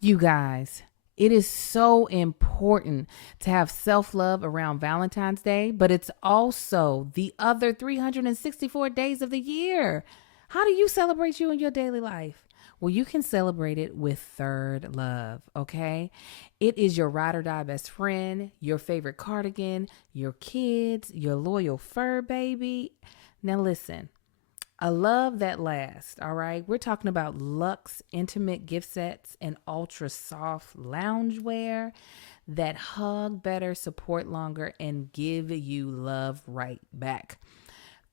You guys, it is so important to have self-love around Valentine's Day, but it's also the other 364 days of the year. How do you celebrate you in your daily life? Well, you can celebrate it with Third Love, okay? It is your ride or die best friend, your favorite cardigan, your kids, your loyal fur baby. Now listen, a love that lasts, all right? We're talking about luxe intimate gift sets and ultra soft loungewear that hug better, support longer, and give you love right back.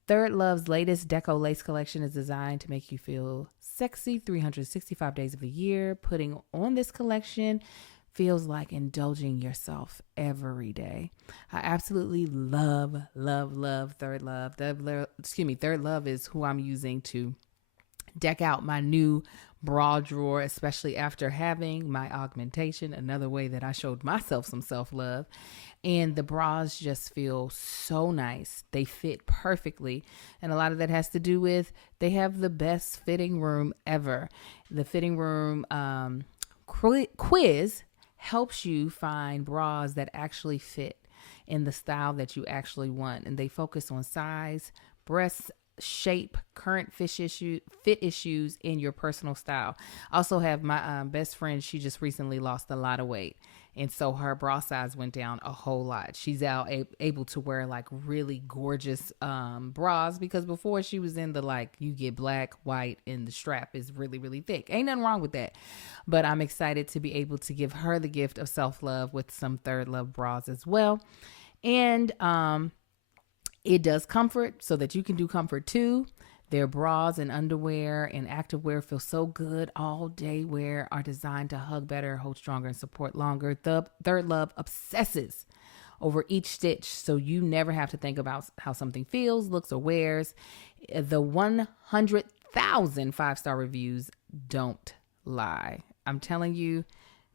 Third Love's latest Deco Lace collection is designed to make you feel sexy 365 days of the year. Putting on this collection feels like indulging yourself every day. I absolutely love Third Love. Third Love is who I'm using to deck out my new bra drawer, especially after having my augmentation, another way that I showed myself some self-love. And the bras just feel so nice. They fit perfectly. And a lot of that has to do with they have the best fitting room ever. The fitting room quiz helps you find bras that actually fit in the style that you actually want. And they focus on size, breast shape, current fit issues, in your personal style. Also have my best friend, she just recently lost a lot of weight. And so her bra size went down a whole lot. She's now able to wear like really gorgeous bras, because before she was in the like, you get black, white, and the strap is really, really thick. Ain't nothing wrong with that. But I'm excited to be able to give her the gift of self-love with some Third Love bras as well. And it does comfort so that you can do comfort too. Their bras and underwear and activewear feel so good. All day wear are designed to hug better, hold stronger, and support longer. The Third Love obsesses over each stitch, so you never have to think about how something feels, looks, or wears. The 100,000 5-star reviews don't lie. I'm telling you,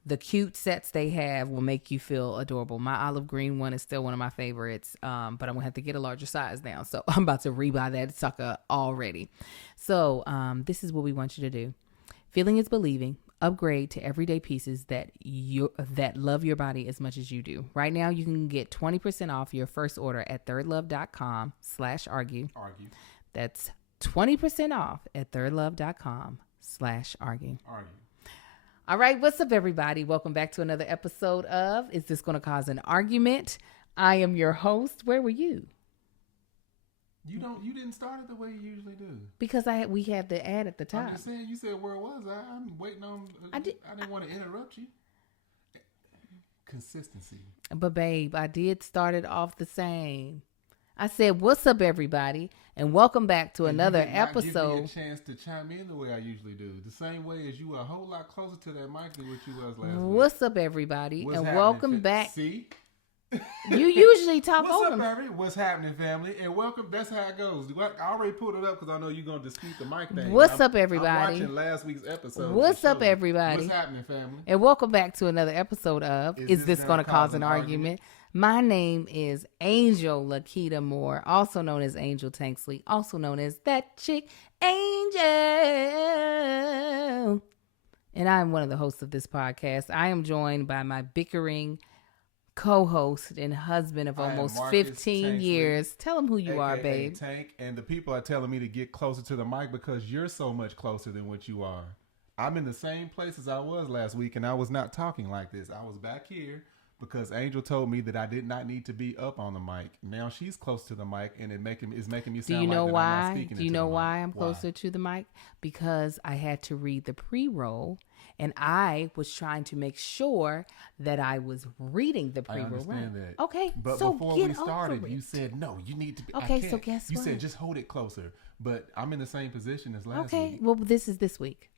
the cute sets they have will make you feel adorable. My olive green one is still one of my favorites, but I'm going to have to get a larger size now. So I'm about to rebuy that sucker already. So this is what we want you to do. Feeling is believing. Upgrade to everyday pieces that love your body as much as you do. Right now, you can get 20% off your first order at thirdlove.com/argue. That's 20% off at thirdlove.com/argue. All right, what's up, everybody? Welcome back to another episode of Is This Going to Cause an Argument? I am your host. Where were you? You didn't start it the way you usually do. Because we had the ad at the top. I'm just saying, you said where was I? I'm waiting on. I didn't want to interrupt you. Consistency. But babe, I did start it off the same. I said, "What's up, everybody?" and welcome back to another episode. Give me a chance to chime in the way I usually do. The same way as you were a whole lot closer to that mic than what you was last week. What's up, everybody? What's and happening? Welcome back. See? You usually talk What's over up, me. everybody? What's happening, family? And welcome. That's how it goes. I already pulled it up because I know you're going to dispute the mic thing. What's up, everybody? I'm watching last week's episode. What's up, everybody? What's happening, family? And welcome back to another episode of Is This Going to Cause an Argument? My name is Angel Lakita Moore, also known as Angel Tanksley, also known as That Chick Angel. And I'm one of the hosts of this podcast. I am joined by my bickering co-host and husband of almost 15 years. Tell them who you are, babe. Tank, and the people are telling me to get closer to the mic because you're so much closer than what you are. I'm in the same place as I was last week, and I was not talking like this. I was back here because Angel told me that I did not need to be up on the mic. Now she's close to the mic, and it's making me sound like that I'm not speaking. Do you know why I'm closer to the mic? Because I had to read the pre-roll, and I was trying to make sure that I was reading the pre-roll. I understand that. Okay, but so before we started, you said, no, you need to be. Okay, so guess what? You said, just hold it closer. But I'm in the same position as last week. Okay, well, this is this week.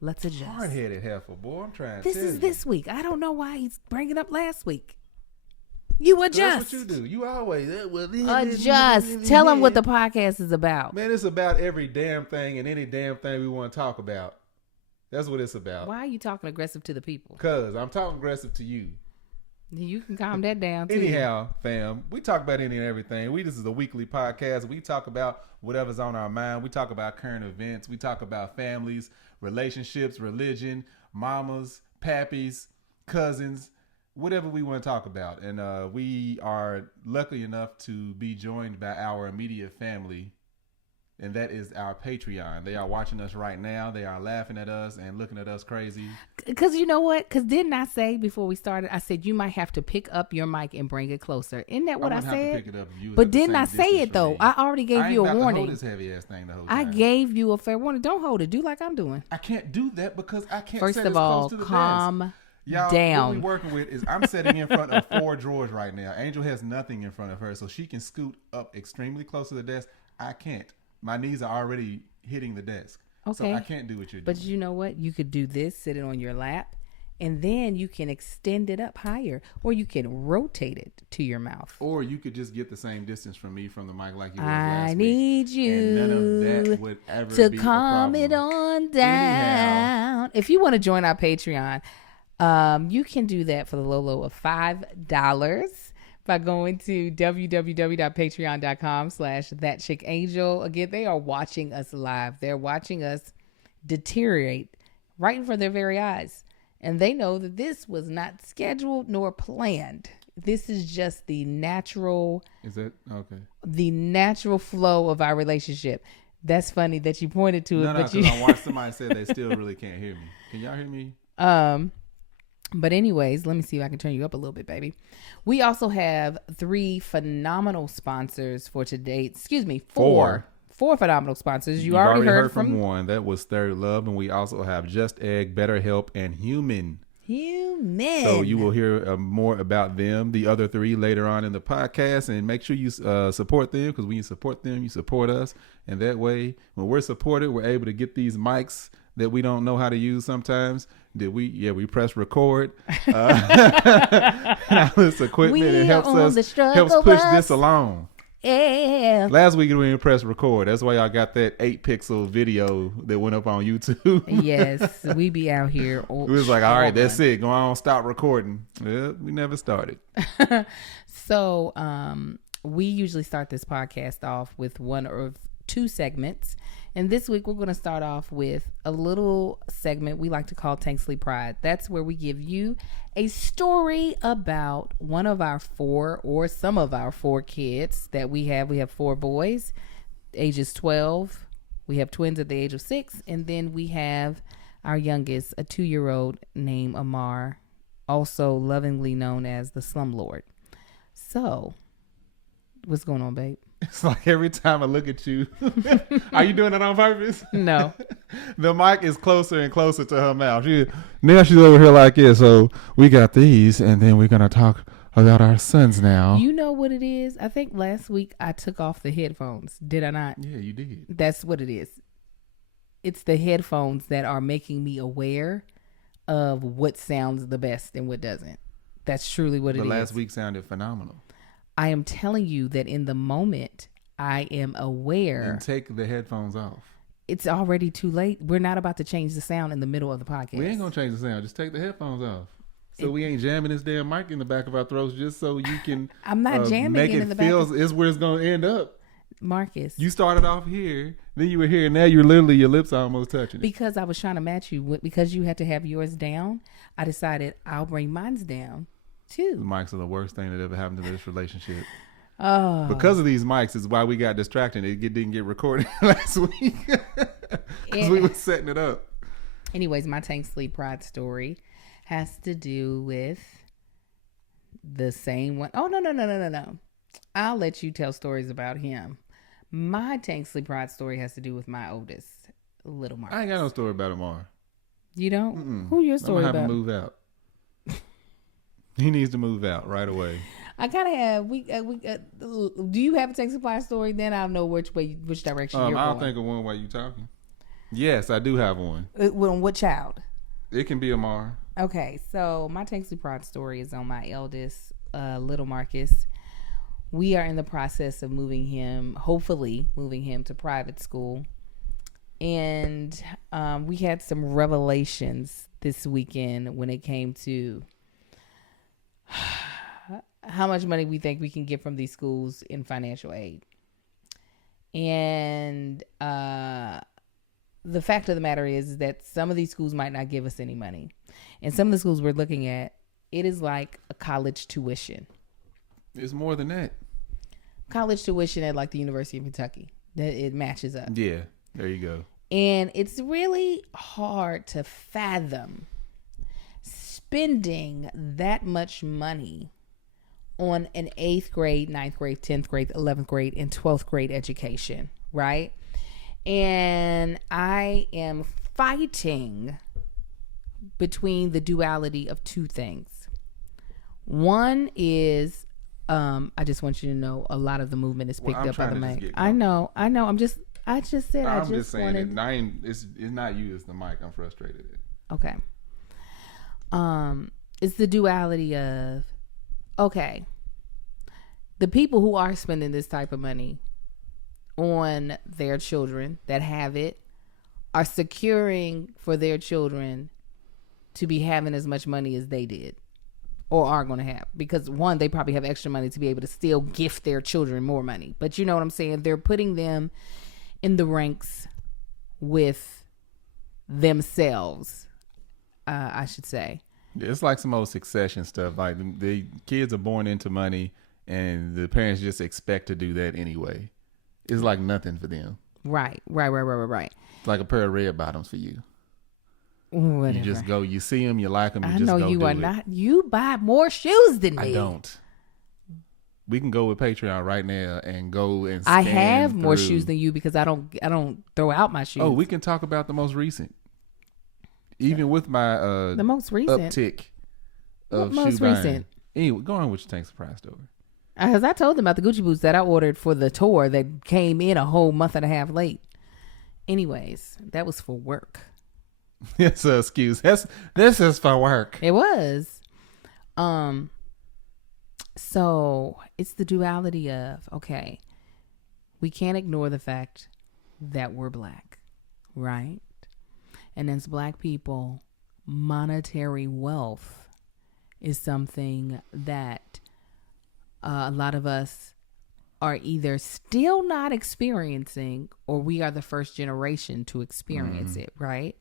Let's adjust. Hard-headed heifer, boy. I'm trying to This is this week. I don't know why he's bringing up last week. You adjust. So that's what you do. You always adjust. Tell them what the podcast is about. Man, it's about every damn thing and any damn thing we want to talk about. That's what it's about. Why are you talking aggressive to the people? Because I'm talking aggressive to you. You can calm that down, too. Anyhow, fam, we talk about any and everything. This is a weekly podcast. We talk about whatever's on our mind. We talk about current events. We talk about families, relationships, religion, mamas, pappies, cousins, whatever we want to talk about. And we are lucky enough to be joined by our immediate family, and that is our Patreon. They are watching us right now. They are laughing at us and looking at us crazy. Because you know what? Because didn't I say before we started, I said you might have to pick up your mic and bring it closer. Isn't that what I said? Have to pick it up if you was but at the didn't same I say it though? me. I already gave you a warning. I ain't about to hold this heavy ass thing the whole time. I gave you a fair warning. Don't hold it. Do like I'm doing. I can't do that because I can't. First sit of as all, close to the calm desk. Y'all, down. What we working with is I'm sitting in front of 4 drawers right now. Angel has nothing in front of her, so she can scoot up extremely close to the desk. I can't. My knees are already hitting the desk. Okay. So I can't do what you're doing. But you know what? You could do this, sit it on your lap, and then you can extend it up higher, or you can rotate it to your mouth. Or you could just get the same distance from me from the mic like you was I last week. need you and none of that would ever to be calm a it problem. on down. Anyhow. If you want to join our Patreon, you can do that for the low of $5 by going to www.patreon.com/thatchickangel. Again, they are watching us live. They're watching us deteriorate right in front of their very eyes. And they know that this was not scheduled nor planned. This is just the natural. Is that okay? The natural flow of our relationship. That's funny that you pointed to it. No, but because I watched somebody say they still really can't hear me. Can y'all hear me? But anyways, let me see if I can turn you up a little bit, baby. We also have 3 phenomenal sponsors for today. Excuse me, 4 phenomenal sponsors. You've already heard from one. That was Third Love, and we also have Just Egg, BetterHelp, and Human. So you will hear more about them, the other 3, later on in the podcast. And make sure you support them, because when you support them, you support us. And that way, when we're supported, we're able to get these mics that we don't know how to use sometimes. We press record. All this equipment, it helps push this along. Yeah. Last week we didn't press record. That's why y'all got that 8-pixel video that went up on YouTube. Yes, we be out here. It was like, all right, that's it. Go on, stop recording. Yeah, we never started. So, we usually start this podcast off with 1 or 2 segments. And this week we're going to start off with a little segment we like to call Tanksley Pride. That's where we give you a story about one of our 4 or some of our 4 kids that we have. We have 4 boys, ages 12. We have twins at the age of 6. And then we have our youngest, a 2-year-old named Amar, also lovingly known as the Slumlord. So, what's going on, babe? It's like every time I look at you, are you doing it on purpose? No. The mic is closer and closer to her mouth. Now she's over here like this. So we got these, and then we're going to talk about our sons now. You know what it is? I think last week I took off the headphones. Did I not? Yeah, you did. That's what it is. It's the headphones that are making me aware of what sounds the best and what doesn't. That's truly what it is. But last week sounded phenomenal. I am telling you that in the moment, I am aware. And take the headphones off. It's already too late. We're not about to change the sound in the middle of the podcast. We ain't going to change the sound. Just take the headphones off. So we ain't jamming this damn mic in the back of our throats just so you can I'm not jamming make it it in the back. is where it's going to end up. Marcus. You started off here, then you were here, and now you're literally, your lips are almost touching it. Because I was trying to match you. Because you had to have yours down, I decided I'll bring mine's down too. The mics are the worst thing that ever happened to this relationship. Oh. Because of these mics is why we got distracted. It didn't get recorded last week because we were setting it up. Anyways, my Tanksley Pride story has to do with the same one. Oh, no. I'll let you tell stories about him. My Tanksley Pride story has to do with my oldest, little Marcus. I ain't got no story about Amar. You don't? Mm-mm. Who your story I'm gonna have about? him move out. He needs to move out right away. I gotta have. Do you have a Tanksley Pride story? Then I'll know which direction you're going. I'll think of one while you talking. Yes, I do have one. What child? It can be Amar. Okay, so my Tanksley Pride story is on my eldest, little Marcus. We are in the process of hopefully moving him to private school. And we had some revelations this weekend when it came to how much money we think we can get from these schools in financial aid. And the fact of the matter is that some of these schools might not give us any money. And some of the schools we're looking at, it is like a college tuition. It's more than that. College tuition at like the University of Kentucky. That it matches up. Yeah, there you go. And it's really hard to fathom spending that much money on an 8th grade, 9th grade, 10th grade, 11th grade, and 12th grade education, right? And I am fighting between the duality of two things. One is, I just want you to know, a lot of the movement is picked up by the mic. I know. I just saying wanted... it's not you, it's the mic. I'm frustrated. Okay. It's the duality of, okay, the people who are spending this type of money on their children that have it are securing for their children to be having as much money as they did or are going to have, because one, they probably have extra money to be able to still gift their children more money. But you know what I'm saying? They're putting them in the ranks with themselves, I should say. Yeah, it's like some old Succession stuff. Like the kids are born into money and the parents just expect to do that anyway. It's like nothing for them. Right. It's like a pair of red bottoms for you. Whatever. You just go, you see them, you like them, you just go do it. I know you are not. You buy more shoes than me. I don't. We can go with Patreon right now and go and I have more shoes than you because I don't throw out my shoes. Oh, we can talk about the most recent. Even with my the most recent uptick of most shoe buying. Recent? Anyway, go on with your Tanksley Pride story. Because I told them about the Gucci boots that I ordered for the tour that came in a whole month and a half late. Anyways, that was for work. It's an excuse. This is for work. It was. So it's the duality of, okay, we can't ignore the fact that we're black, right? And as black people, monetary wealth is something that a lot of us are either still not experiencing or we are the first generation to experience it, right?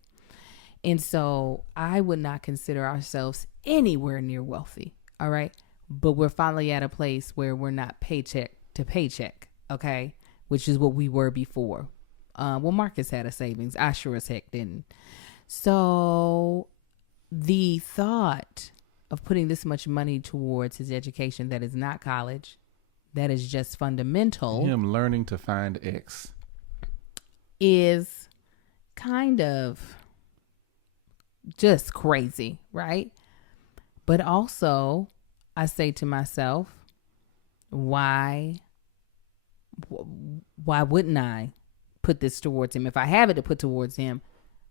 And so I would not consider ourselves anywhere near wealthy, all right? But we're finally at a place where we're not paycheck to paycheck, okay? Which is what we were before. Well, Marcus had a savings. I sure as heck didn't. So the thought of putting this much money towards his education that is not college, that is just fundamental. Him learning to find X. Is kind of just crazy, right? But also, I say to myself, why wouldn't I put this towards him? If I have it to put towards him,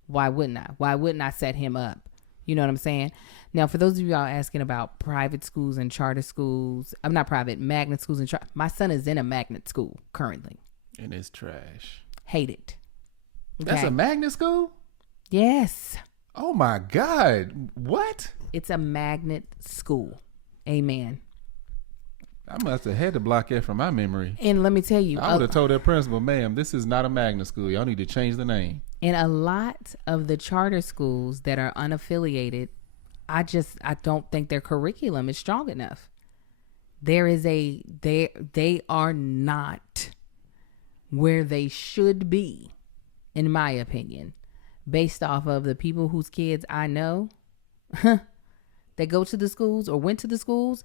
why wouldn't I? Why wouldn't I set him up? You know what I'm saying? Now, for those of you all asking about private schools and charter schools, I'm not private, magnet schools and my son is in a magnet school currently. And it's trash. Hate it. Okay? That's a magnet school? Yes. Oh my God. What? It's a magnet school. Amen. I must have had to block that from my memory. And let me tell you, I would have told that principal, ma'am, this is not a magnet school. Y'all need to change the name. And a lot of the charter schools that are unaffiliated, I don't think their curriculum is strong enough. They are not where they should be, in my opinion, based off of the people whose kids I know that go to the schools or went to the schools.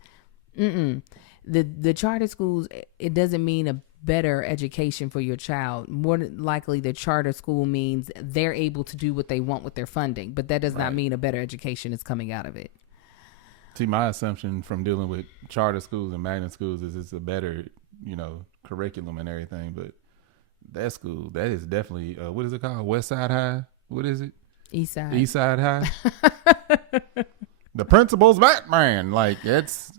The charter schools, it doesn't mean a better education for your child. More than likely, the charter school means they're able to do what they want with their funding, but that does not mean a better education is coming out of it. See, my assumption from dealing with charter schools and magnet schools is it's a better, curriculum and everything. But that school, that is definitely, what is it called? West Side High? What is it? East Side. East Side High. The principal's Batman. Like, it's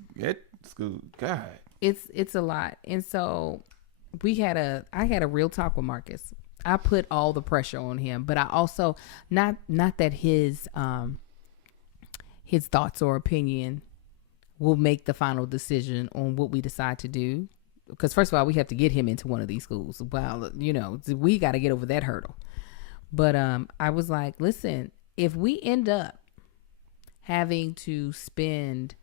school. God. It's a lot. And so I had a real talk with Marcus. I put all the pressure on him, but I also not that his thoughts or opinion will make the final decision on what we decide to do. Because first of all, we have to get him into one of these schools. Well, we got to get over that hurdle. But I was like, listen, if we end up having to spend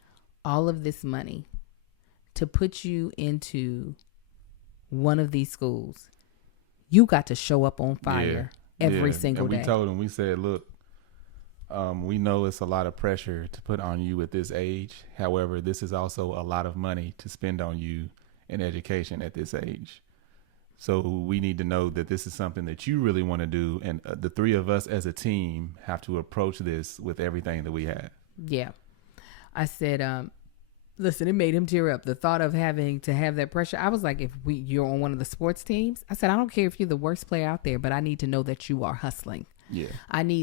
all of this money to put you into one of these schools, you got to show up on fire every single day. And we told him, we said, look, we know it's a lot of pressure to put on you at this age. However, this is also a lot of money to spend on you in education at this age. So we need to know that this is something that you really want to do. And the three of us as a team have to approach this with everything that we have. Yeah. I said, listen, it made him tear up. The thought of having to have that pressure. I was like, if you're on one of the sports teams, I said, I don't care if you're the worst player out there, but I need to know that you are hustling. Yeah.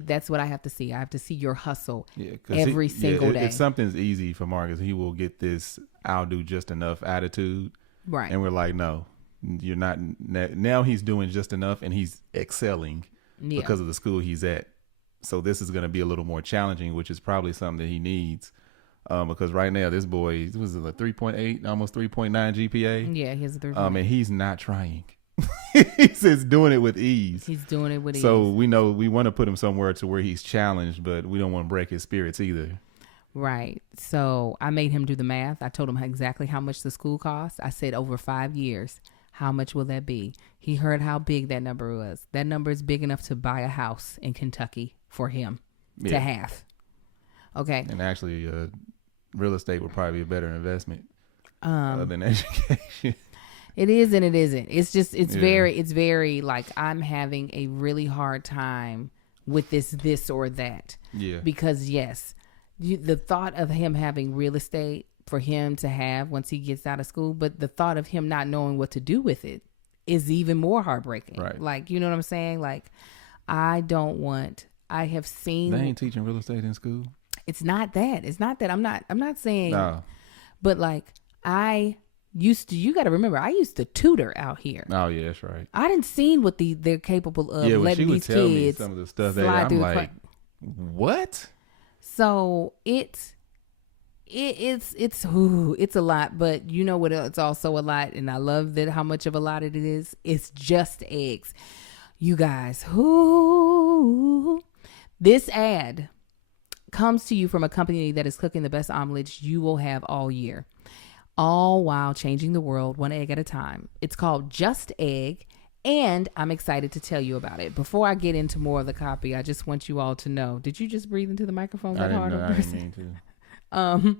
That's what I have to see. I have to see your hustle every single day. If something's easy for Marcus, he will get this, I'll do just enough attitude. Right. And we're like, no, you're not. Now he's doing just enough and he's excelling because of the school he's at. So this is going to be a little more challenging, which is probably something that he needs. Because right now this boy was a 3.8, almost 3.9 GPA. Yeah, he has a 3.8. And he's not trying. He's just doing it with ease. He's doing it with ease. So we know we want to put him somewhere to where he's challenged, but we don't want to break his spirits either. Right. So I made him do the math. I told him exactly how much the school costs. I said over 5 years, how much will that be? He heard how big that number was. That number is big enough to buy a house in Kentucky for him to have. Okay. And actually, real estate would probably be a better investment than education. It is and it isn't. It's just, it's very like I'm having a really hard time with this or that. Yeah. Because yes, the thought of him having real estate for him to have once he gets out of school, but the thought of him not knowing what to do with it is even more heartbreaking. Right. Like, you know what I'm saying? Like, I have seen. They ain't teaching real estate in school. It's not that. I'm not saying. No. But like you got to remember, I used to tutor out here. Oh yeah, that's right. I didn't see what they're capable of when letting she these would tell kids me some of the stuff slide that through I'm the like, what? So it's a lot, but you know what? It's also a lot, and I love that how much of a lot it is. It's just eggs, you guys. This ad comes to you from a company that is cooking the best omelets you will have all year, all while changing the world one egg at a time. It's called Just Egg, and I'm excited to tell you about it. Before I get into more of the copy, I just want you all to know. Did you just breathe into the microphone that hard? I didn't mean to.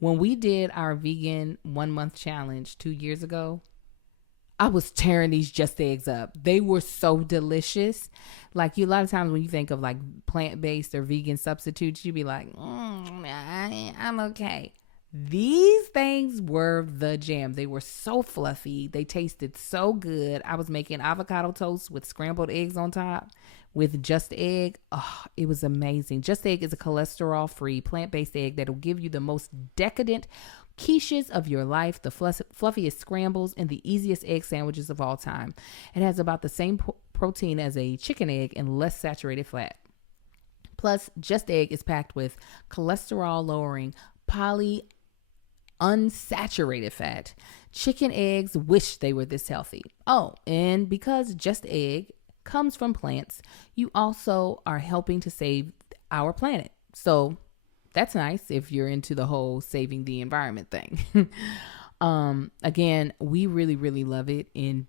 When we did our vegan 1 month challenge 2 years ago, I was tearing these Just Eggs up. They were so delicious. Like a lot of times when you think of like plant-based or vegan substitutes, you'd be like, I'm okay. These things were the jam. They were so fluffy. They tasted so good. I was making avocado toast with scrambled eggs on top with Just Egg. Oh, it was amazing. Just Egg is a cholesterol-free plant-based egg that will give you the most decadent quiches of your life, the fluffiest scrambles, and the easiest egg sandwiches of all time. It has about the same protein as a chicken egg and less saturated fat. Plus, Just Egg is packed with cholesterol-lowering unsaturated fat. Chicken eggs wish they were this healthy. Oh, and because Just Egg comes from plants, you also are helping to save our planet. So that's nice if you're into the whole saving the environment thing. Again, we really, really love it. And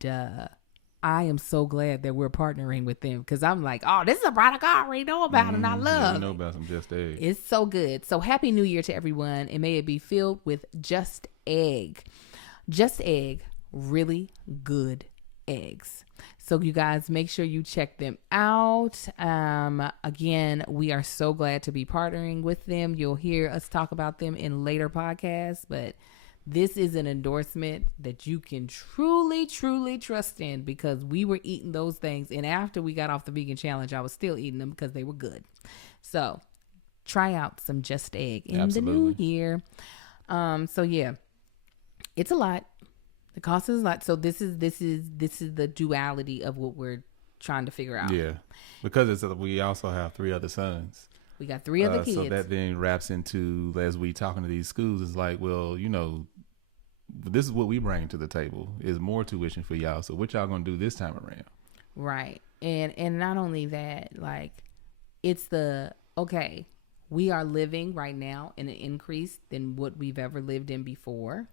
I am so glad that we're partnering with them because I'm like, oh, this is a product I already know about and I love. I know about some Just Egg. It's so good. So happy New Year to everyone. And may it be filled with Just Egg. Just Egg, really good eggs. So you guys make sure you check them out. Again, we are so glad to be partnering with them. You'll hear us talk about them in later podcasts, but this is an endorsement that you can truly, truly trust in because we were eating those things. And after we got off the vegan challenge, I was still eating them because they were good. So try out some Just Egg in the new year. So yeah, it's a lot. The cost is a lot. So this is the duality of what we're trying to figure out. Yeah, because we also have 3 other sons. We got 3 other kids. So that then wraps into, as we talking to these schools, it's like, well, you know, this is what we bring to the table is more tuition for y'all. So what y'all gonna do this time around? Right. And not only that, like, it's okay, we are living right now in an increase than what we've ever lived in before.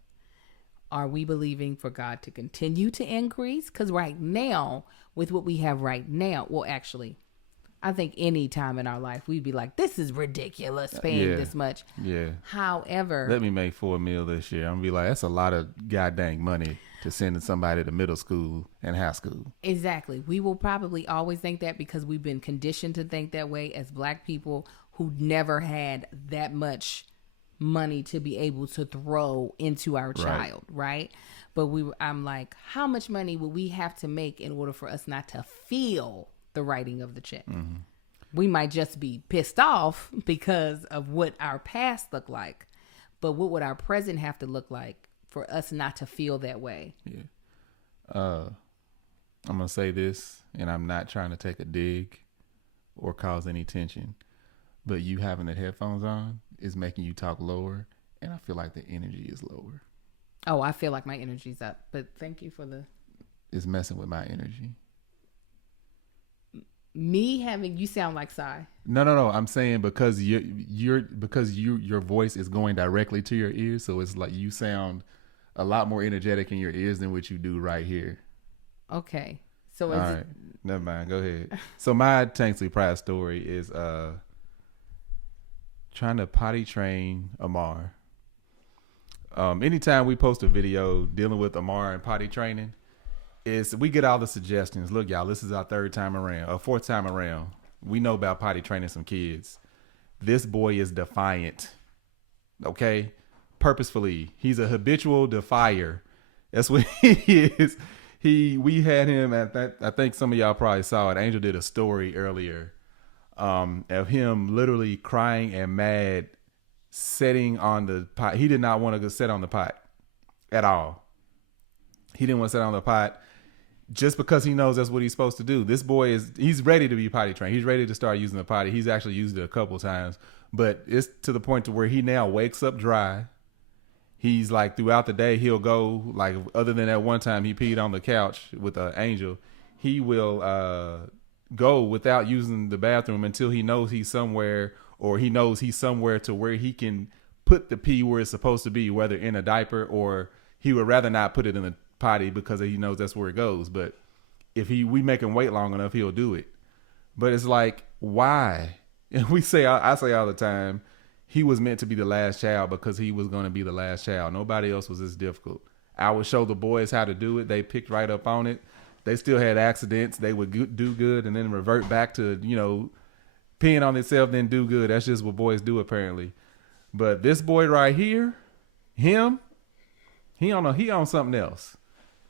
Are we believing for God to continue to increase? Because right now, with what we have right now, well, actually, I think any time in our life, we'd be like, this is ridiculous paying this much. Yeah. However, let me make $4 million this year. I'm going to be like, that's a lot of goddamn money to send somebody to middle school and high school. Exactly. We will probably always think that because we've been conditioned to think that way as Black people who never had that much money to be able to throw into our child, right? But I'm like, how much money would we have to make in order for us not to feel the writing of the check? Mm-hmm. We might just be pissed off because of what our past looked like, but what would our present have to look like for us not to feel that way? Yeah. I'm gonna say this, and I'm not trying to take a dig or cause any tension, but you having the headphones on is making you talk lower, and I feel like the energy is lower. Oh, I feel like my energy's up, but thank you for It's messing with my energy. Me having you sound like Psy. No. I'm saying because your voice is going directly to your ears, so it's like you sound a lot more energetic in your ears than what you do right here. Okay, so all right, never mind. Go ahead. So my Tanksley Pride story is trying to potty train Amar. Anytime we post a video dealing with Amar and potty training, we get all the suggestions. Look, y'all, this is our fourth time around. We know about potty training some kids. This boy is defiant. Okay? Purposefully. He's a habitual defier. That's what he is. We had him at that. I think some of y'all probably saw it. Angel did a story earlier of him literally crying and mad sitting on the pot. He did not want to go sit on the pot at all. He didn't want to sit on the pot just because he knows that's what he's supposed to do. This boy he's ready to be potty trained. He's ready to start using the potty. He's actually used it a couple times, but it's to the point to where he now wakes up dry. He's like, throughout the day, he'll go, like, other than that one time he peed on the couch with Angel, he will go without using the bathroom until he knows he's somewhere, or he knows he's somewhere to where he can put the pee where it's supposed to be, whether in a diaper, or he would rather not put it in the potty because he knows that's where it goes. But if we make him wait long enough, he'll do it. But it's like, why? And I say all the time, he was meant to be the last child because he was going to be the last child. Nobody else was this difficult. I would show the boys how to do it. They picked right up on it. They still had accidents. They would do good and then revert back to, peeing on themselves, then do good. That's just what boys do, apparently. But this boy right here, he on something else.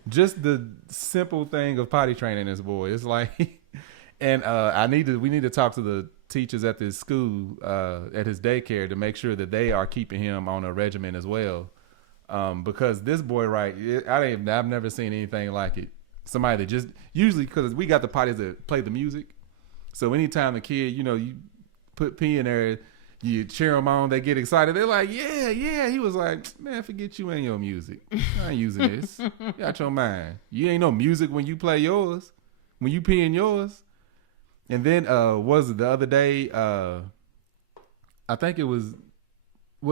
Just the simple thing of potty training this boy. It's like, and we need to talk to the teachers at this school, at his daycare, to make sure that they are keeping him on a regimen as well. Because this boy, I've never seen anything like it. Somebody that just, usually, because we got the potties that play the music. So anytime the kid, you put pee in there, you cheer them on, they get excited. They're like, yeah. He was like, man, forget you and your music. I ain't using this. You got your mind. You ain't no music when you play yours, when you pee in yours. And then was it the other day? I think it was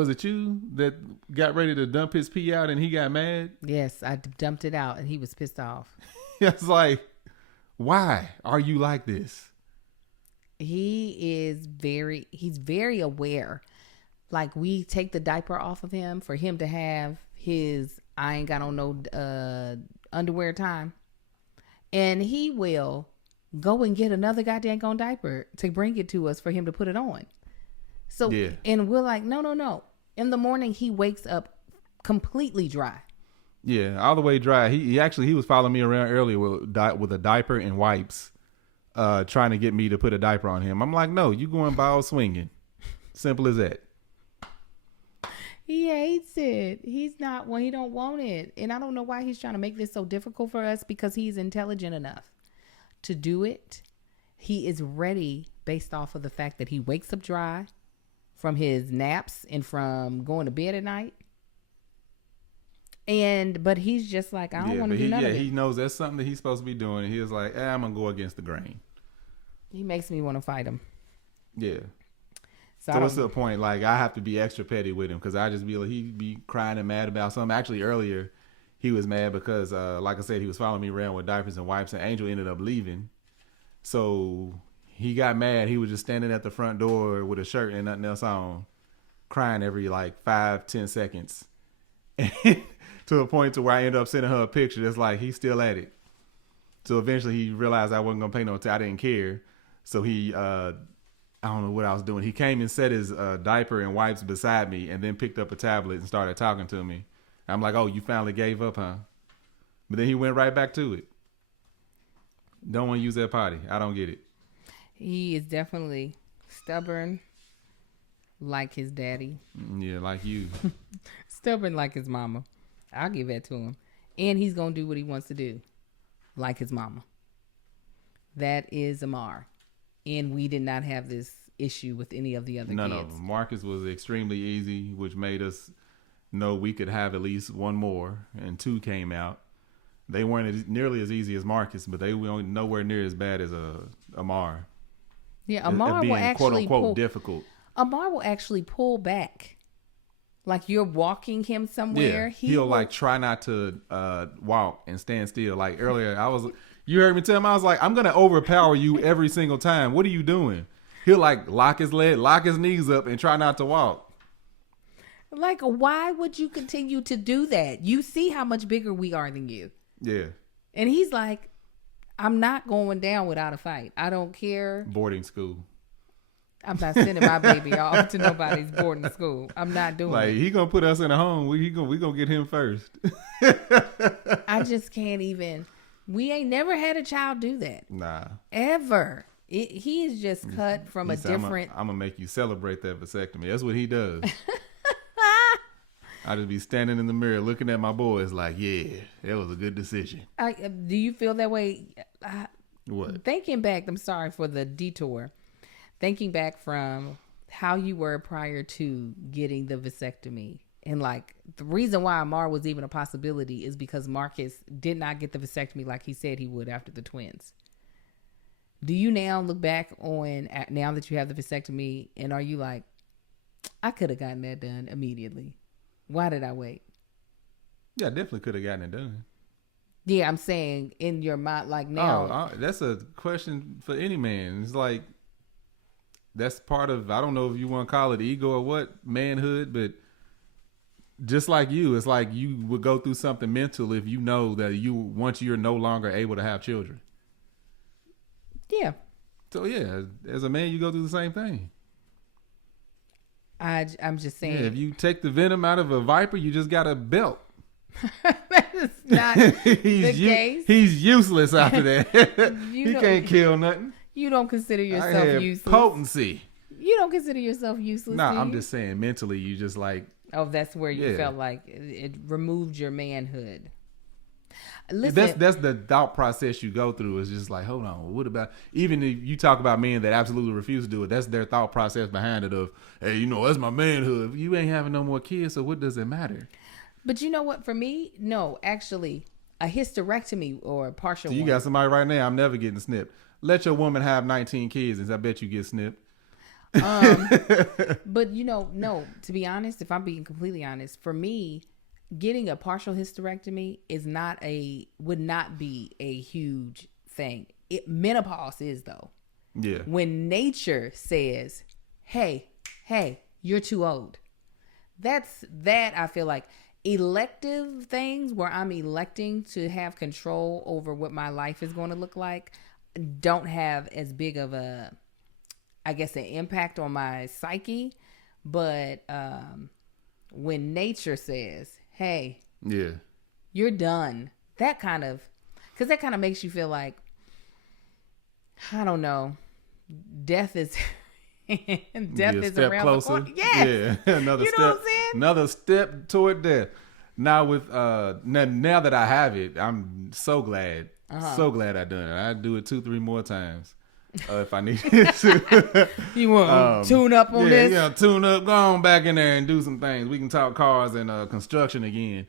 it you that got ready to dump his pee out and he got mad? Yes, I dumped it out and he was pissed off. It's like, why are you like this? He's very aware. Like, we take the diaper off of him for him to have his I ain't got on no underwear time. And he will go and get another goddamn diaper to bring it to us for him to put it on. So, yeah. And we're like, no. In the morning, he wakes up completely dry. Yeah, all the way dry. He was following me around earlier with a diaper and wipes, trying to get me to put a diaper on him. I'm like, no, you going ball swinging. Simple as that. He hates it. He don't want it. And I don't know why he's trying to make this so difficult for us, because he's intelligent enough to do it. He is ready based off of the fact that he wakes up dry from his naps and from going to bed at night. But he's just like, I don't want to do none of it. He knows that's something that he's supposed to be doing. And he was like, I'm going to go against the grain. He makes me want to fight him. Yeah. So it's to the point, like, I have to be extra petty with him because I just be like, he'd be crying and mad about something. Actually, earlier, he was mad because, like I said, he was following me around with diapers and wipes, and Angel ended up leaving. So he got mad. He was just standing at the front door with a shirt and nothing else on, crying every, like, 5-10 seconds. And to a point to where I ended up sending her a picture that's like, he's still at it. So eventually he realized I wasn't going to pay no attention. I didn't care. So he, I don't know what I was doing. He came and set his diaper and wipes beside me and then picked up a tablet and started talking to me. I'm like, oh, you finally gave up, huh? But then he went right back to it. Don't want to use that potty. I don't get it. He is definitely stubborn like his daddy. Yeah, like you. Stubborn like his mama. I'll give that to him. And he's going to do what he wants to do, like his mama. That is Amar. And we did not have this issue with any of the other kids. No. Marcus was extremely easy, which made us know we could have at least one more. And 2 came out. They weren't nearly as easy as Marcus, but they were nowhere near as bad as Amar. Yeah, Amar will actually quote-unquote difficult. Amar will actually pull back. Like you're walking him somewhere. Yeah, he'll like try not to walk and stand still. Like earlier, you heard me tell him, I was like, I'm going to overpower you every single time. What are you doing? He'll like lock his leg, lock his knees up and try not to walk. Like, why would you continue to do that? You see how much bigger we are than you. Yeah. And he's like, I'm not going down without a fight. I don't care. Boarding school. I'm not sending my baby off to nobody's boarding school. I'm not doing it. He gonna put us in a home. We gonna get him first. I just can't even. We ain't never had a child do that. Nah. Ever. He is just cut from a different. I'm gonna make you celebrate that vasectomy. That's what he does. I just be standing in the mirror looking at my boys like, yeah, that was a good decision. Do you feel that way? What? Thinking back, I'm sorry for the detour. Thinking back from how you were prior to getting the vasectomy. And like the reason why Amar was even a possibility is because Marcus did not get the vasectomy like he said he would after the twins. Do you now look back on now that you have the vasectomy and are you like, I could have gotten that done immediately. Why did I wait? Yeah, I definitely could have gotten it done. Yeah, I'm saying in your mind, like now. Oh, that's a question for any man. It's like, that's part of, I don't know if you want to call it ego or what, manhood, but just like you, it's like you would go through something mental if you know that once you're no longer able to have children. Yeah. So yeah, as a man, you go through the same thing. I'm just saying. Yeah, if you take the venom out of a viper, you just got a belt. That is not the case. He's useless after that. He can't kill nothing. You don't consider yourself useless. Potency. You don't consider yourself useless. No, I'm just saying mentally you just like. Oh, that's where you felt like it removed your manhood. Listen, that's the thought process you go through. Is just like, hold on, what about, even if you talk about men that absolutely refuse to do it, that's their thought process behind it of, hey, that's my manhood. You ain't having no more kids, so what does it matter? But you know what? For me, no, actually, a hysterectomy or a partial. So you got somebody right now, I'm never getting snipped. Let your woman have 19 kids, and I bet you get snipped. But no, to be honest, if I'm being completely honest, for me, getting a partial hysterectomy would not be a huge thing. Menopause is though. Yeah. When nature says, hey, you're too old. That I feel like elective things where I'm electing to have control over what my life is going to look like don't have as big of a, I guess, an impact on my psyche. But when nature says, hey, yeah, you're done, that kind of makes you feel like, I don't know, death is around the corner. Yes. Yeah, another step toward death. Now with now that I have it, I'm so glad. So glad I done it. I do it 2-3 more times. if I needed to. You want to tune up on this? Yeah, tune up. Go on back in there and do some things. We can talk cars and construction again.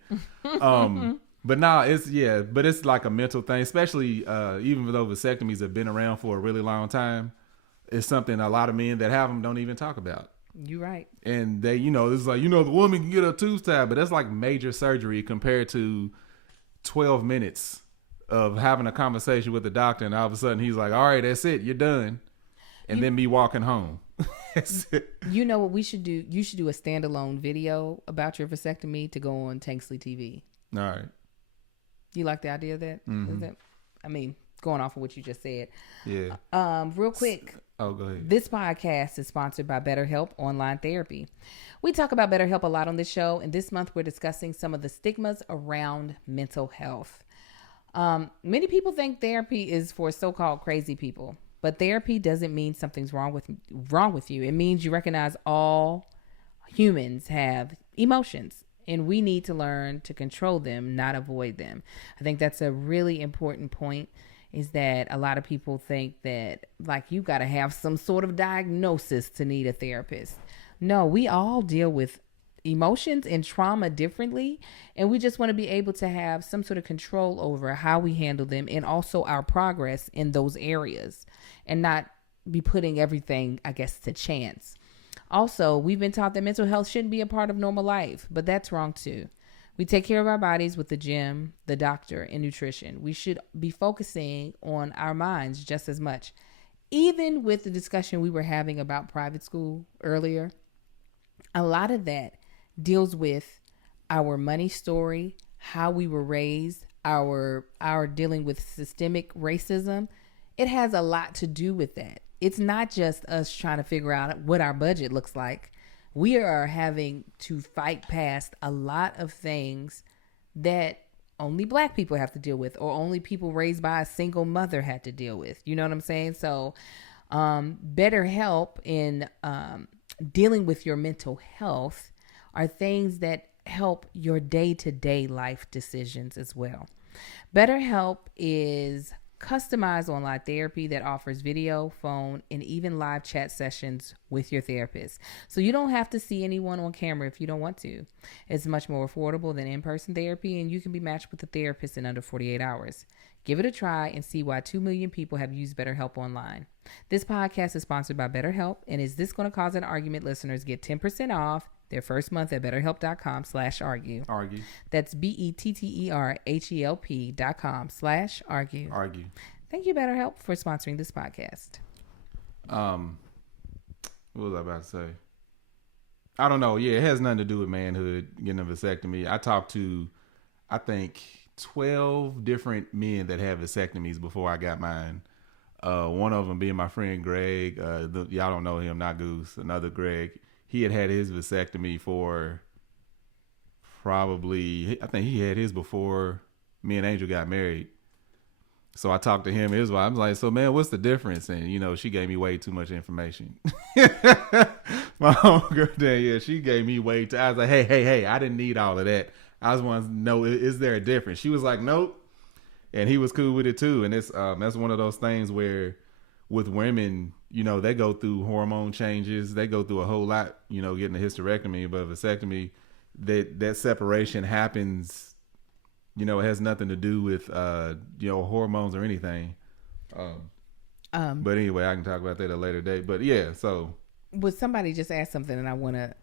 But now it's like a mental thing, especially even though vasectomies have been around for a really long time. It's something a lot of men that have them don't even talk about. You're right. And they, it's like, the woman can get her tubes tied, but that's like major surgery compared to 12 minutes of having a conversation with the doctor, and all of a sudden he's like, all right, that's it, you're done. And then me walking home. That's it. You know what we should do? You should do a standalone video about your vasectomy to go on Tanksley TV. All right. You like the idea of that? Mm-hmm. Going off of what you just said. Yeah. Real quick. Oh, go ahead. This podcast is sponsored by BetterHelp Online Therapy. We talk about BetterHelp a lot on this show, and this month we're discussing some of the stigmas around mental health. Many people think therapy is for so-called crazy people, but therapy doesn't mean something's wrong with you. It means you recognize all humans have emotions, and we need to learn to control them, not avoid them. I think that's a really important point, is that a lot of people think that like you got to have some sort of diagnosis to need a therapist. No, we all deal with emotions and trauma differently, and we just want to be able to have some sort of control over how we handle them and also our progress in those areas, and not be putting everything, I guess, to chance. Also, we've been taught that mental health shouldn't be a part of normal life, but that's wrong too. We take care of our bodies with the gym, the doctor, and nutrition. We should be focusing on our minds just as much. Even with the discussion we were having about private school earlier, a lot of that deals with our money story, how we were raised, our dealing with systemic racism. It has a lot to do with that. It's not just us trying to figure out what our budget looks like. We are having to fight past a lot of things that only Black people have to deal with, or only people raised by a single mother had to deal with. You know what I'm saying? So BetterHelp in dealing with your mental health are things that help your day-to-day life decisions as well. BetterHelp is customized online therapy that offers video, phone, and even live chat sessions with your therapist. So you don't have to see anyone on camera if you don't want to. It's much more affordable than in-person therapy, and you can be matched with a therapist in under 48 hours. Give it a try and see why 2 million people have used BetterHelp online. This podcast is sponsored by BetterHelp, and Is This Going to Cause an Argument? Listeners get 10% off their first month at betterhelp.com/argue. Argue. That's BetterHelp.com/argue. Argue. Thank you, BetterHelp, for sponsoring this podcast. What was I about to say? I don't know. Yeah, it has nothing to do with manhood, getting a vasectomy. I talked to, I think, 12 different men that had vasectomies before I got mine. One of them being my friend Greg. Y'all don't know him, not Goose. Another Greg. He had his vasectomy for probably, I think he had his before me and Angel got married. So I talked to him. I was like, so man, what's the difference? And, she gave me way too much information. My homegirl, she gave me way too. I was like, hey, I didn't need all of that. I just wanted to know, is there a difference? She was like, nope. And he was cool with it too. And it's that's one of those things where with women, they go through hormone changes. They go through a whole lot, getting a hysterectomy, but vasectomy, that separation happens, it has nothing to do with, hormones or anything. But anyway, I can talk about that at a later date. But yeah, so. But somebody just asked something and I want to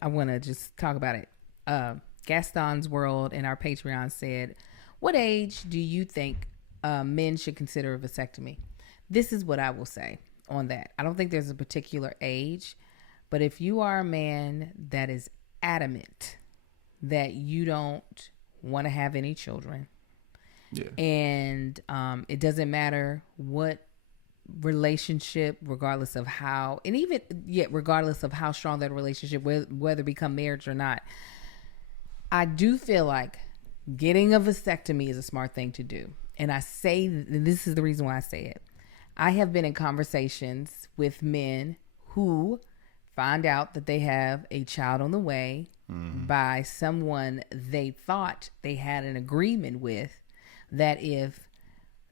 just talk about it. Gaston's World in our Patreon said, what age do you think men should consider a vasectomy? This is what I will say on that. I don't think there's a particular age, but if you are a man that is adamant that you don't want to have any children, and it doesn't matter what relationship, regardless of how, and even regardless of how strong that relationship, whether it become marriage or not, I do feel like getting a vasectomy is a smart thing to do. And I say, this is the reason why I say it. I have been in conversations with men who find out that they have a child on the way by someone they thought they had an agreement with, that if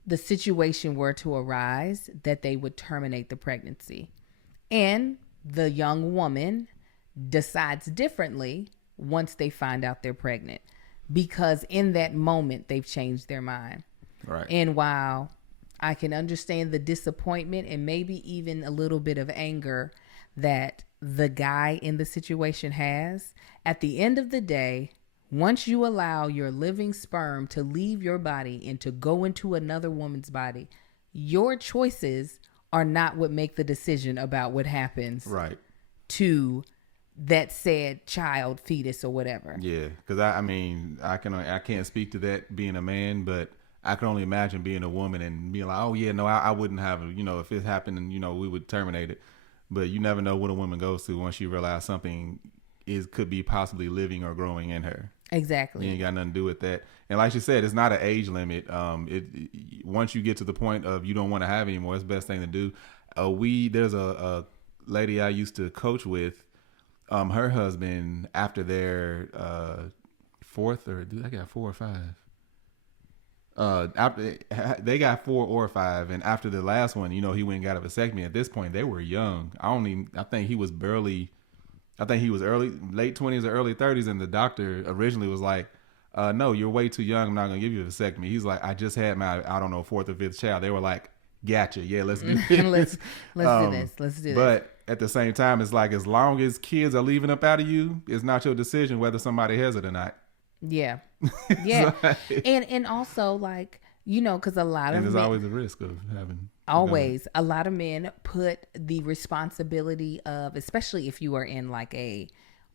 the situation were to arise that they would terminate the pregnancy. And the young woman decides differently once they find out they're pregnant, because in that moment they've changed their mind. Right. And while I can understand the disappointment and maybe even a little bit of anger that the guy in the situation has, at the end of the day, once you allow your living sperm to leave your body and to go into another woman's body, your choices are not what make the decision about what happens right to that said child, fetus, or whatever. Yeah, because I can't speak to that being a man, but I can only imagine being a woman and being like, oh yeah, no, I wouldn't have, if it happened and, we would terminate it. But you never know what a woman goes through once you realize something could be possibly living or growing in her. Exactly. You ain't got nothing to do with that. And like you said, it's not an age limit. Once you get to the point of you don't want to have anymore, it's the best thing to do. There's a lady I used to coach with. Her husband, after their fourth, or I got 4 or 5. After they got 4 or 5, and after the last one, he went and got a vasectomy. At this point, they were young. I think he was late 20s or early 30s, and the doctor originally was like, no, you're way too young. I'm not going to give you a vasectomy. He's like, I just had my, 4th or 5th child. They were like, gotcha. Yeah, let's do this. let's do this. Let's do this. But at the same time, it's like, as long as kids are leaving up out of you, it's not your decision whether somebody has it or not. Yeah. Yeah. And also, like, because a lot of there's men, always a risk of having. Always. A lot of men put the responsibility of, especially if you are in like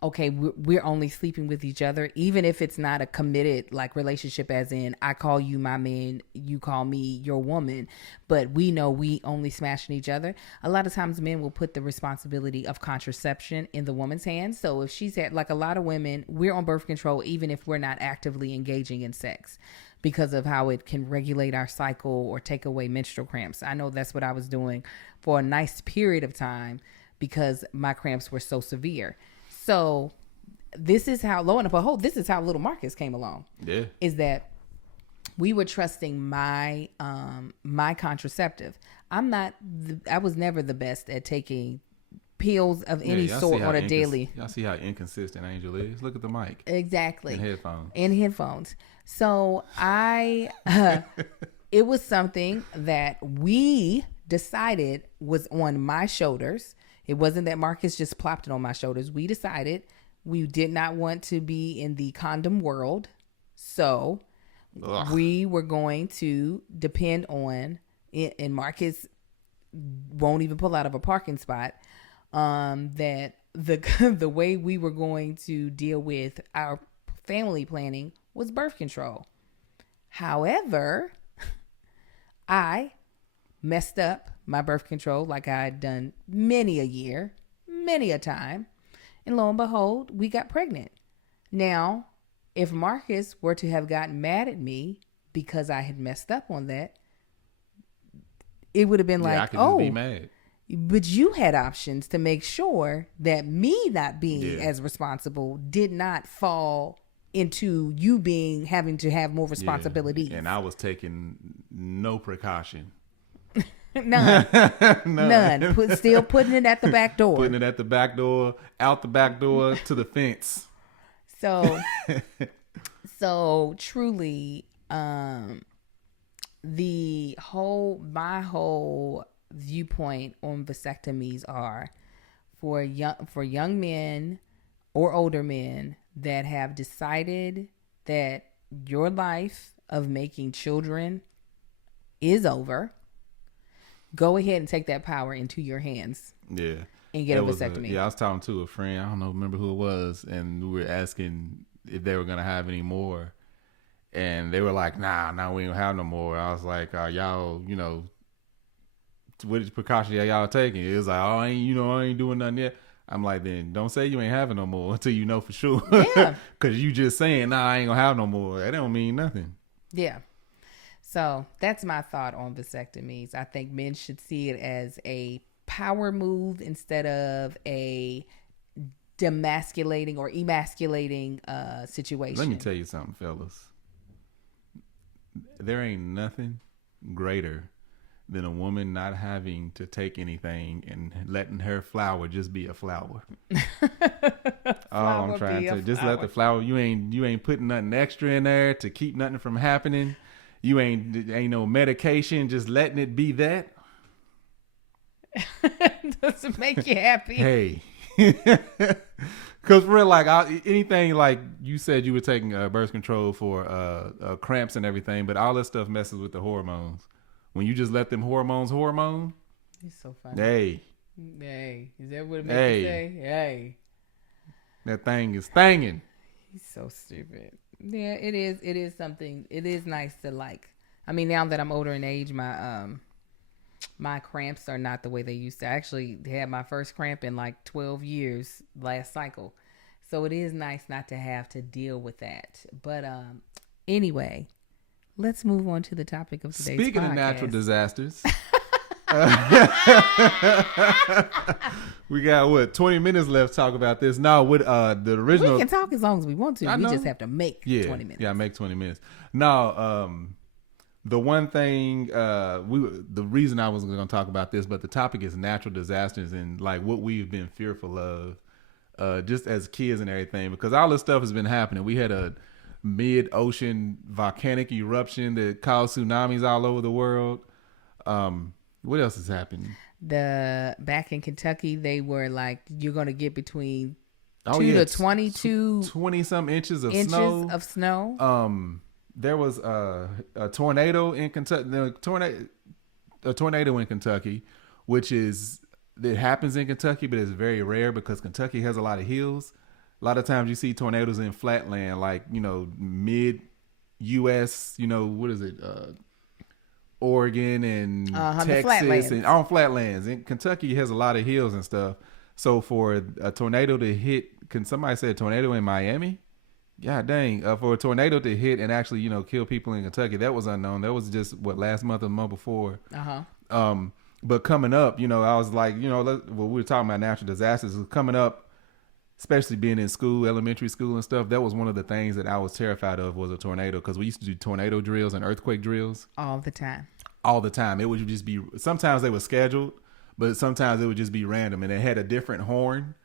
we're only sleeping with each other, even if it's not a committed like relationship, as in I call you my man, you call me your woman, but we know we only smashing each other. A lot of times men will put the responsibility of contraception in the woman's hands. So if she's had, like, a lot of women, we're on birth control even if we're not actively engaging in sex, because of how it can regulate our cycle or take away menstrual cramps. I know that's what I was doing for a nice period of time because my cramps were so severe. So this is how, lo and behold, this is how little Marcus came along. Yeah. Is that we were trusting my my contraceptive. I was never the best at taking pills of any sort on a daily. Y'all see how inconsistent Angel is? Look at the mic. Exactly. And headphones. So it was something that we decided was on my shoulders. It wasn't that Marcus just plopped it on my shoulders. We decided we did not want to be in the condom world. So we were going to depend on it, and Marcus won't even pull out of a parking spot. That the way we were going to deal with our family planning was birth control. However, I messed up my birth control like I had done many a time. And lo and behold, we got pregnant. Now, if Marcus were to have gotten mad at me because I had messed up on that, it would have been like, I could just be mad. But you had options to make sure that me not being as responsible did not fall into you having to have more responsibility. Yeah. And I was taking no precaution. None. Still putting it at the back door. Putting it at the back door, out the back door, to the fence. So truly, my whole viewpoint on vasectomies are for young men or older men that have decided that your life of making children is over. Go ahead and take that power into your hands. Yeah. And get a vasectomy. I was talking to a friend, I don't remember who it was, and we were asking if they were going to have any more. And they were like, nah, we don't have no more. I was like, y'all, what precautions are y'all taking? It was like, I ain't doing nothing yet. I'm like, then don't say you ain't having no more until you know for sure. Yeah. Because you just saying, nah, I ain't going to have no more. That don't mean nothing. Yeah. So that's my thought on vasectomies. I think men should see it as a power move instead of a demasculating or emasculating situation. Let me tell you something, fellas. There ain't nothing greater than a woman not having to take anything and letting her flower just be a flower. I'm trying to just let the flower. You ain't putting nothing extra in there to keep nothing from happening. You ain't no medication. Just letting it be that. Does it make you happy? Hey. Because real, like anything, like you said, you were taking birth control for cramps and everything, but all this stuff messes with the hormones. When you just let them hormone, he's so funny. Hey, is that what it makes you say? Hey, that thing is thangin'. He's so stupid. Yeah, it is. It is something. It is nice to like. I mean, now that I'm older in age, my cramps are not the way they used to. I actually had my first cramp in like 12 years last cycle. So it is nice not to have to deal with that. But anyway, let's move on to the topic of today's Speaking podcast. of natural disasters. We got 20 minutes left to talk about this. No, with the original. We can talk as long as we want to. We just have to make 20 minutes. Yeah, make 20 minutes. No, the one thing the reason I was going to talk about this, but the topic is natural disasters and like what we've been fearful of just as kids and everything, because all this stuff has been happening. We had a mid-ocean volcanic eruption that caused tsunamis all over the world. What else has happened? Back in Kentucky, they were like, you're going to get between 2 to 22 20 some inches of snow. There was a tornado in Kentucky. A tornado in Kentucky, it happens in Kentucky, but it's very rare because Kentucky has a lot of hills. A lot of times you see tornadoes in flatland, like, mid U.S., what is it? Oregon and Texas and on flatlands. And Kentucky has a lot of hills and stuff. So for a tornado to hit, can somebody say a tornado in Miami? God dang. For a tornado to hit and actually, kill people in Kentucky, that was unknown. That was just last month or the month before. But coming up, I was like, we were talking about natural disasters. Coming up, especially being in school, elementary school and stuff, that was one of the things that I was terrified of was a tornado, because we used to do tornado drills and earthquake drills. All the time. It would just be, sometimes they were scheduled, but sometimes it would just be random. And it had a different horn.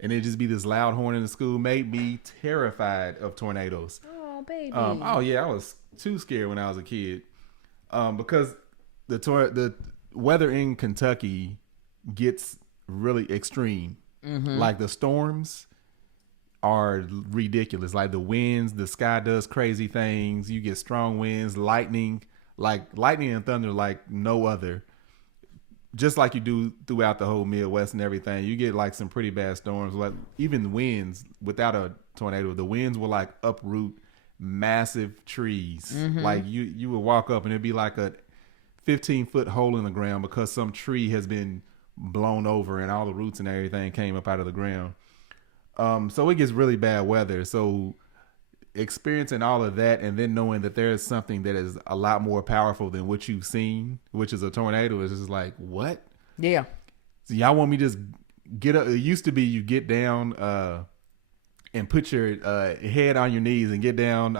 And it'd just be this loud horn in the school. Made me terrified of tornadoes. Oh, baby. I was too scared when I was a kid. Because the weather in Kentucky gets really extreme. Mm-hmm. Like the storms are ridiculous. Like the winds, the sky does crazy things. You get strong winds, lightning and thunder like no other. Just like you do throughout the whole Midwest and everything. You get like some pretty bad storms. Like even the winds, without a tornado, the winds will like uproot massive trees. Mm-hmm. Like you would walk up and it'd be like a 15-foot hole in the ground because some tree has been blown over and all the roots and everything came up out of the ground. So it gets really bad weather. So experiencing all of that and then knowing that there is something that is a lot more powerful than what you've seen, which is a tornado, is just like, what? Yeah. So y'all want me to just get up? It used to be you get down and put your head on your knees and get down,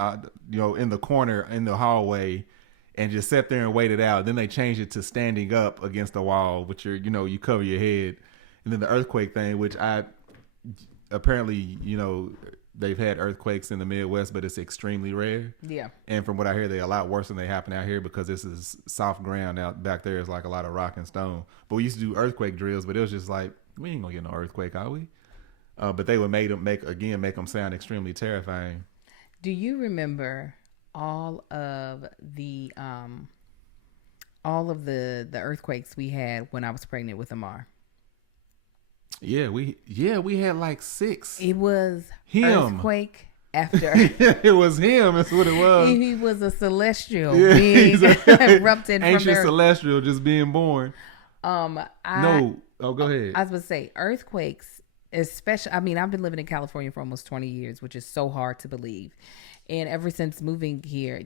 in the corner in the hallway and just sit there and wait it out. Then they changed it to standing up against the wall, which you cover your head. And then the earthquake thing, which apparently, they've had earthquakes in the Midwest, but it's extremely rare. Yeah. And from what I hear, they're a lot worse than they happen out here because this is soft ground. Out back there is like a lot of rock and stone. But we used to do earthquake drills, but it was just like, we ain't gonna get no earthquake, are we? But they would make them sound extremely terrifying. Do you remember all of the earthquakes we had when I was pregnant with Amar? Yeah, we had like 6. It was him. Earthquake after. It was him. That's what it was. He was a celestial being erupted from ancient celestial just being born. Go ahead. I was going to say earthquakes, especially. I mean, I've been living in California for almost 20 years, which is so hard to believe. And ever since moving here,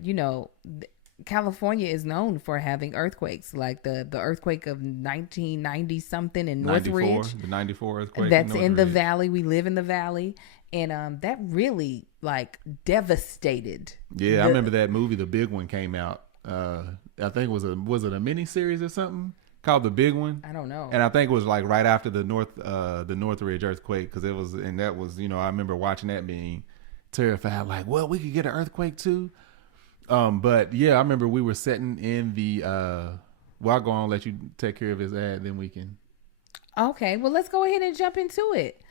California is known for having earthquakes, like the earthquake of 1990 something in Northridge. The 94 earthquake. That's in the valley. We live in the valley, and that really like devastated. Yeah, I remember that movie. The big one came out. I think was it a mini series or something called The Big One? I don't know. And I think it was like right after the Northridge earthquake, because that was I remember watching that being terrified, like, well, we could get an earthquake too. But yeah, I remember we were sitting in the well, I'll go on and let you take care of his ad, then we can. Okay, well, let's go ahead and jump into it.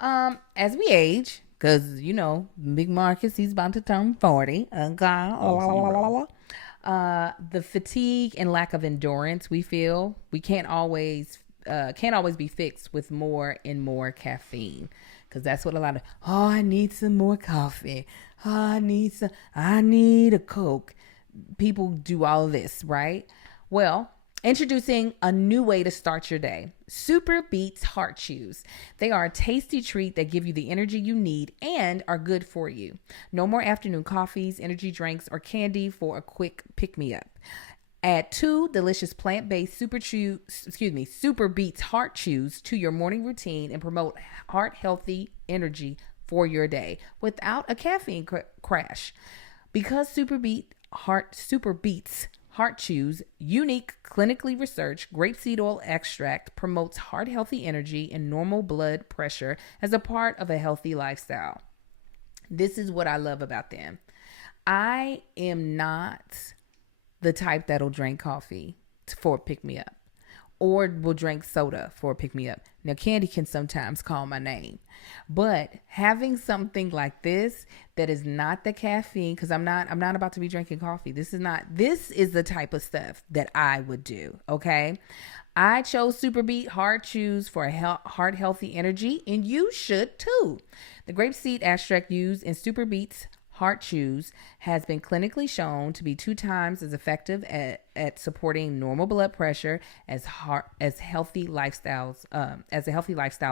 As we age, because Big Marcus, he's about to turn 40. The fatigue and lack of endurance we feel, we can't always be fixed with more and more caffeine, because that's what a lot of, I need some more coffee. I need a Coke. People do all of this, right? Well, introducing a new way to start your day. SuperBeets Heart Chews. They are a tasty treat that give you the energy you need and are good for you. No more afternoon coffees, energy drinks, or candy for a quick pick-me-up. Add 2 delicious plant-based SuperBeets Heart Chews to your morning routine and promote heart-healthy energy for your day without a caffeine crash. Because SuperBeets Heart Chews unique clinically researched grapeseed oil extract promotes heart-healthy energy and normal blood pressure as a part of a healthy lifestyle. This is what I love about them. I am not the type that'll drink coffee for a pick-me-up or will drink soda for a pick-me-up. Now, candy can sometimes call my name, but having something like this that is not the caffeine, because I'm not about to be drinking coffee. This is the type of stuff that I would do. Okay. I chose SuperBeet Heart Chews for heart healthy energy, and you should too. The grapeseed extract used in SuperBeets Heart Chews has been clinically shown to be 2 times as effective at supporting normal blood pressure as a healthy lifestyle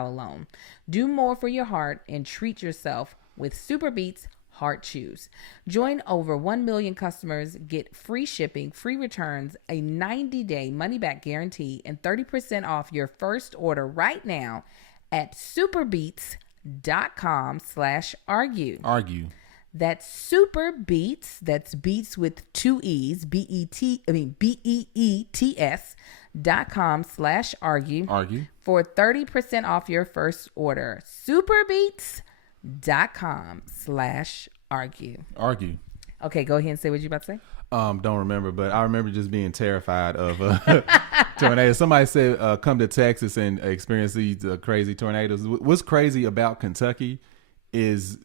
alone. Do more for your heart and treat yourself with SuperBeets Heart Chews. Join over 1 million customers, get free shipping, free returns, a 90-day money-back guarantee, and 30% off your first order right now at superbeets.com/argue. Argue. That's SuperBeets. That's beets with 2 E's. BEETS.com/argue. Argue. For 30% off your first order. SuperBeets.com/argue. Argue. Okay, go ahead and say what you're about to say. Don't remember, but I remember just being terrified of tornadoes. Somebody said, come to Texas and experience these crazy tornadoes. What's crazy about Kentucky is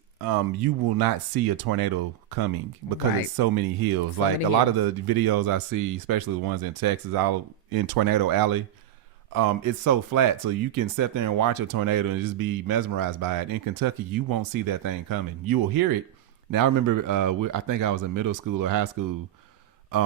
you will not see a tornado coming because it's so many hills. Like a lot of the videos I see, especially the ones in Texas, all in Tornado Alley, it's so flat. So you can sit there and watch a tornado and just be mesmerized by it. In Kentucky, you won't see that thing coming. You will hear it. Now, I remember, I think I was in middle school or high school.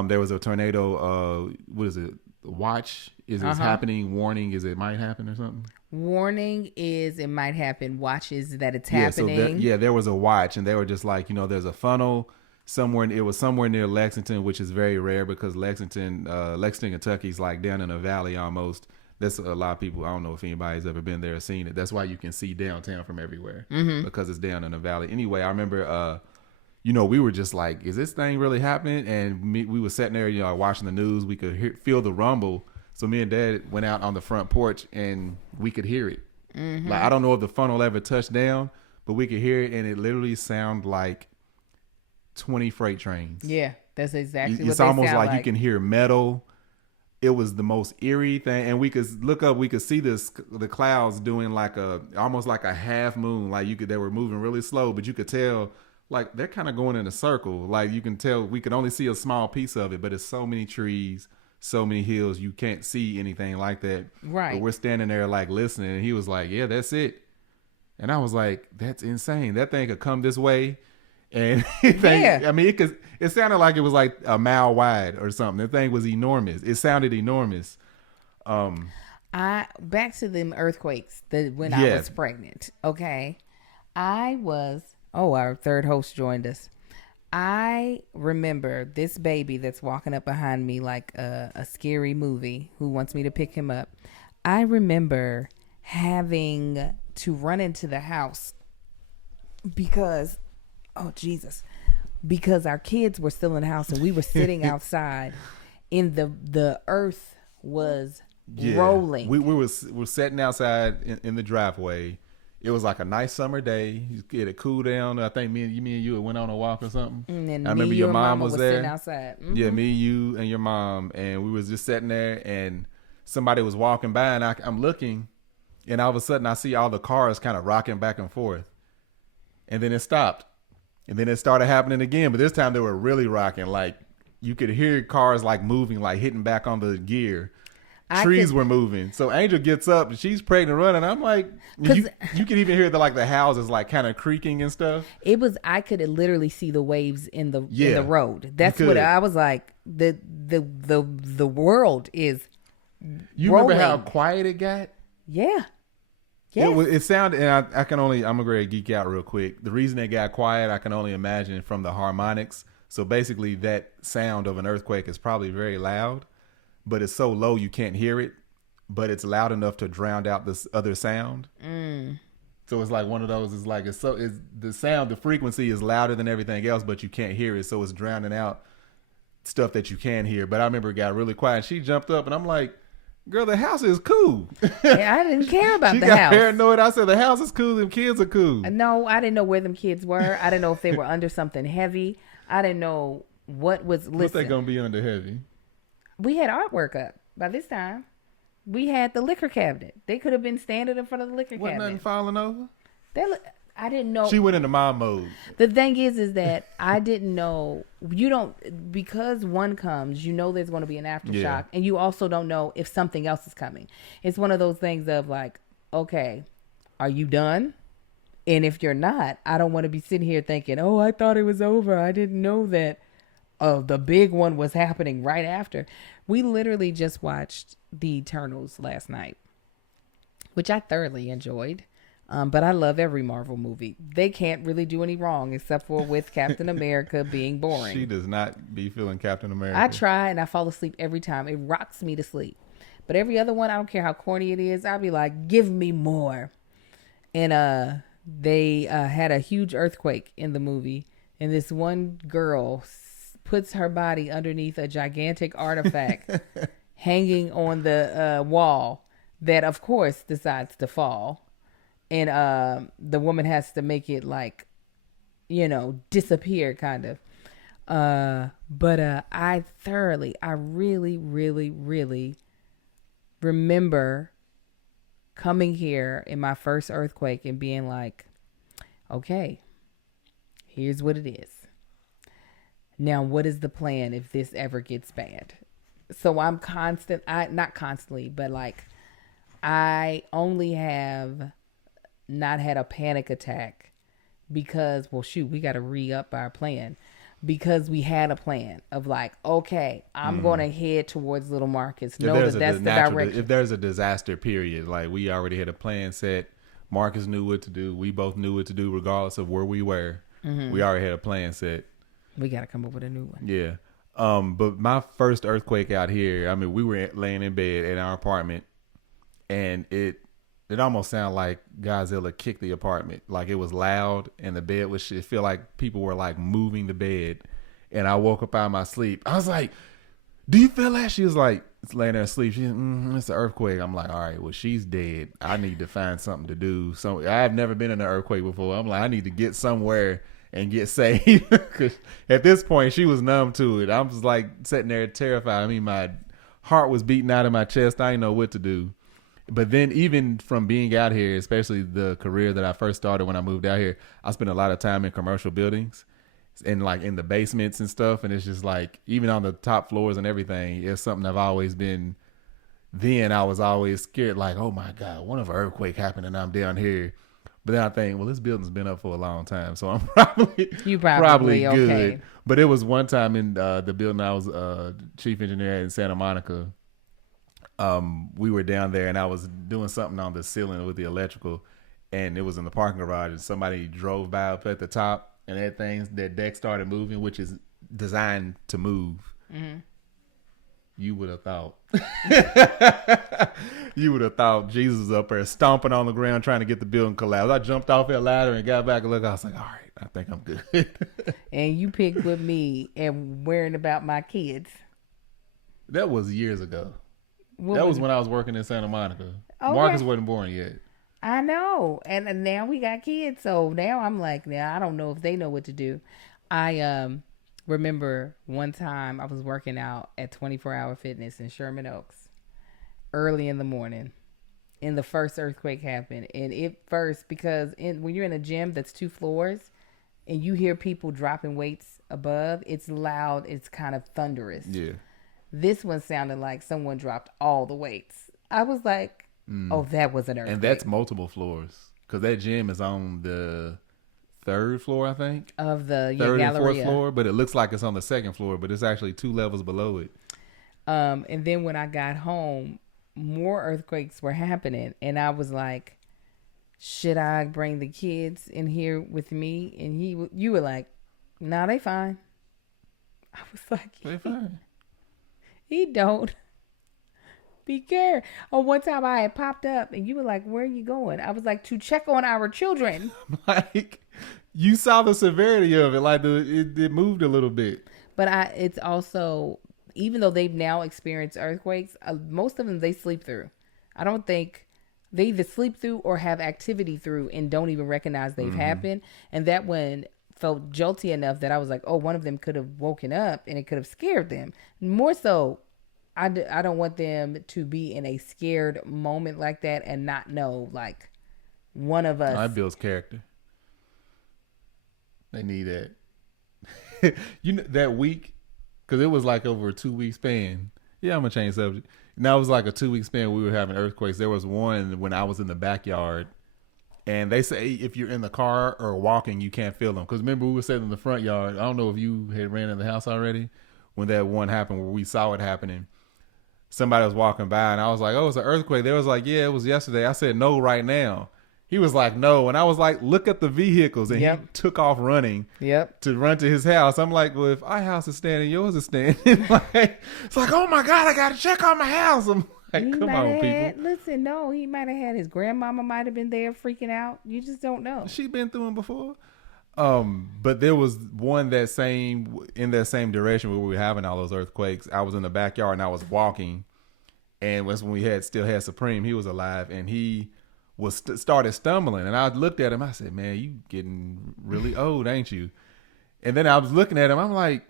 There was a tornado. What is it? Watch is it happening? Warning is it might happen or something? Warning is it might happen. Watch is that it's happening. There was a watch, and they were just like, there's a funnel somewhere. It was somewhere near Lexington, which is very rare because Lexington, Kentucky is like down in a valley almost. That's a lot of people. I don't know if anybody's ever been there or seen it. That's why you can see downtown from everywhere because it's down in a valley. Anyway, I remember, we were just like, is this thing really happening? And we were sitting there, watching the news. We could feel the rumble. So me and Dad went out on the front porch and we could hear it. Like, I don't know if the funnel ever touched down, but we could hear it, and it literally sounded like 20 freight trains. Yeah, that's exactly what it's they almost sound like you can hear metal. It was the most eerie thing, and we could look up. We could see the clouds doing like almost like a half moon. Like they were moving really slow, but you could tell like they're kind of going in a circle. Like you can tell we could only see a small piece of it, but it's so many trees, so many hills, you can't see anything like that. Right. But we're standing there like listening, and he was like, "Yeah, that's it." And I was like, "That's insane. That thing could come this way." And I mean, it sounded like it was like a mile wide or something. The thing was enormous. It sounded enormous. Back to them earthquakes when I was pregnant. Okay. Our third host joined us. I remember this baby that's walking up behind me like a scary movie who wants me to pick him up. I remember having to run into the house because our kids were still in the house and we were sitting outside, and the earth was rolling. We were sitting outside in the driveway. It was like a nice summer day. You get it cool down. I think me and you went on a walk or something. And then I remember your mom was there. Sitting outside. Mm-hmm. Yeah, me, you, and your mom, and we was just sitting there, and somebody was walking by, and I'm looking, and all of a sudden I see all the cars kind of rocking back and forth, and then it stopped, and then it started happening again, but this time they were really rocking. Like you could hear cars like moving, like hitting back on the gear. Trees were moving. So Angel gets up and she's pregnant running. I'm like, you could even hear the houses like kind of creaking and stuff. I could literally see the waves in the road. That's what I was like. The world is. You rolling. Remember how quiet it got? Yeah. Yeah. It sounded, and I'm gonna go geek out real quick. The reason it got quiet, I can only imagine from the harmonics. So basically that sound of an earthquake is probably very loud. But it's so low you can't hear it, but it's loud enough to drown out this other sound. So it's like one of those. It's like the sound, the frequency is louder than everything else, but you can't hear it, so it's drowning out stuff that you can hear. But I remember it got really quiet. She jumped up, and I'm like, "Girl, the house is cool." Yeah, I didn't care about the house. She got paranoid. I said, "The house is cool. Them kids are cool." No, I didn't know where them kids were. I didn't know if they were under something heavy. I didn't know what was. What they gonna be under heavy? We had artwork up by this time. We had the liquor cabinet. They could have been standing in front of the liquor cabinet. Nothing falling over? I didn't know. She went into mom mode. The thing is that I didn't know. You don't, because one comes, you know there's going to be an aftershock. And you also don't know if something else is coming. It's one of those things of like, okay, are you done? And if you're not, I don't want to be sitting here thinking, oh, I thought it was over. I didn't know that. The big one was happening right after. We literally just watched The Eternals last night, which I thoroughly enjoyed. But I love every Marvel movie. They can't really do any wrong except for with Captain America being boring. She does not be feeling Captain America. I try and I fall asleep every time. It rocks me to sleep. But every other one, I don't care how corny it is, I'll be like, give me more. And they had a huge earthquake in the movie. And this one girl puts her body underneath a gigantic artifact hanging on the wall that, of course, decides to fall. And the woman has to make it like, disappear kind of. But I really, really, really remember coming here in my first earthquake and being like, okay, here's what it is. Now, what is the plan if this ever gets bad? So I'm not constantly, but like I only have not had a panic attack because, we got to re-up our plan because we had a plan of like, okay, I'm going to head towards Little Marcus. Know that that's the direction. If there's a disaster period, like we already had a plan set. Marcus knew what to do. We both knew what to do regardless of where we were. Mm-hmm. We already had a plan set. We got to come up with a new one. Yeah. But my first earthquake out here, I mean, we were laying in bed in our apartment and it almost sounded like Godzilla kicked the apartment. Like it was loud and the bed was shit. It felt like people were like moving the bed. And I woke up out of my sleep. I was like, do you feel that? She was like, it's laying there asleep. She's it's an earthquake. I'm like, all right, well, she's dead. I need to find something to do. So I've never been in an earthquake before. I'm like, I need to get somewhere and get saved. Because at this point, she was numb to it. I was like sitting there terrified. I mean, my heart was beating out of my chest. I didn't know what to do. But then even from being out here, especially the career that I first started when I moved out here, I spent a lot of time in commercial buildings and like in the basements and stuff. And it's just like, even on the top floors and everything, it's something I've always been. Then I was always scared, like, oh my God, what if an earthquake happened and I'm down here? But then I think, well, this building's been up for a long time, so I'm probably good. Okay. But it was one time in the building I was chief engineer in Santa Monica. We were down there, and I was doing something on the ceiling with the electrical, and it was in the parking garage, and somebody drove by up at the top, and that deck started moving, which is designed to move. Mm-hmm. You would have thought. You would have thought Jesus was up there stomping on the ground trying to get the building collapsed. I jumped off that ladder and got back and looked. I was like, all right, I think I'm good. And you picked with me and worrying about my kids. That was years ago. What That was when I was working in Santa Monica. Okay. Marcus wasn't born yet. I know. And now we got kids. So now I'm like, now I don't know if they know what to do. I remember one time I was working out at 24 Hour Fitness in Sherman Oaks early in the morning. And the first earthquake happened. And because when you're in a gym that's 2 floors and you hear people dropping weights above, it's loud. It's kind of thunderous. Yeah. This one sounded like someone dropped all the weights. I was like, oh, that was an earthquake. And that's multiple floors. Because that gym is on the 3rd floor, I think. Of the 3rd and 4th floor. But it looks like it's on the 2nd floor. But it's actually 2 levels below it. And then when I got home, more earthquakes were happening. And I was like, should I bring the kids in here with me? And you were like, nah, they fine. I was like, they fine. He don't. Be careful. Oh, one time I had popped up and you were like, where are you going? I was like, to check on our children. Like, you saw the severity of it. Like, it moved a little bit. But it's also, even though they've now experienced earthquakes, most of them, they sleep through. I don't think they either sleep through or have activity through and don't even recognize they've happened. And that one felt jolty enough that I was like, oh, one of them could have woken up and it could have scared them. More so, I don't want them to be in a scared moment like that and not know, like, one of us. That builds character. They need that. That week, because it was like over a 2-week span. Yeah, I'm going to change subject. Now it was like a 2-week span we were having earthquakes. There was one when I was in the backyard. And they say if you're in the car or walking, you can't feel them. Because remember, we were sitting in the front yard. I don't know if you had ran in the house already when that one happened where we saw it happening. Somebody was walking by and I was like, oh, it's an earthquake. They was like, yeah, it was yesterday. I said, no, right now. He was like, no. And I was like, look at the vehicles. And he took off running to run to his house. I'm like, well, if our house is standing, yours is standing. It's like, oh, my God, I got to check on my house. I'm like, come on, people. Listen, no, he might have had his grandmama might have been there freaking out. You just don't know. She been through them before. But there was one in that same direction where we were having all those earthquakes. I was in the backyard and I was walking, and was when we still had Supreme. He was alive and he was started stumbling, and I looked at him. I said, "Man, you getting really old, ain't you?" And then I was looking at him. I'm like,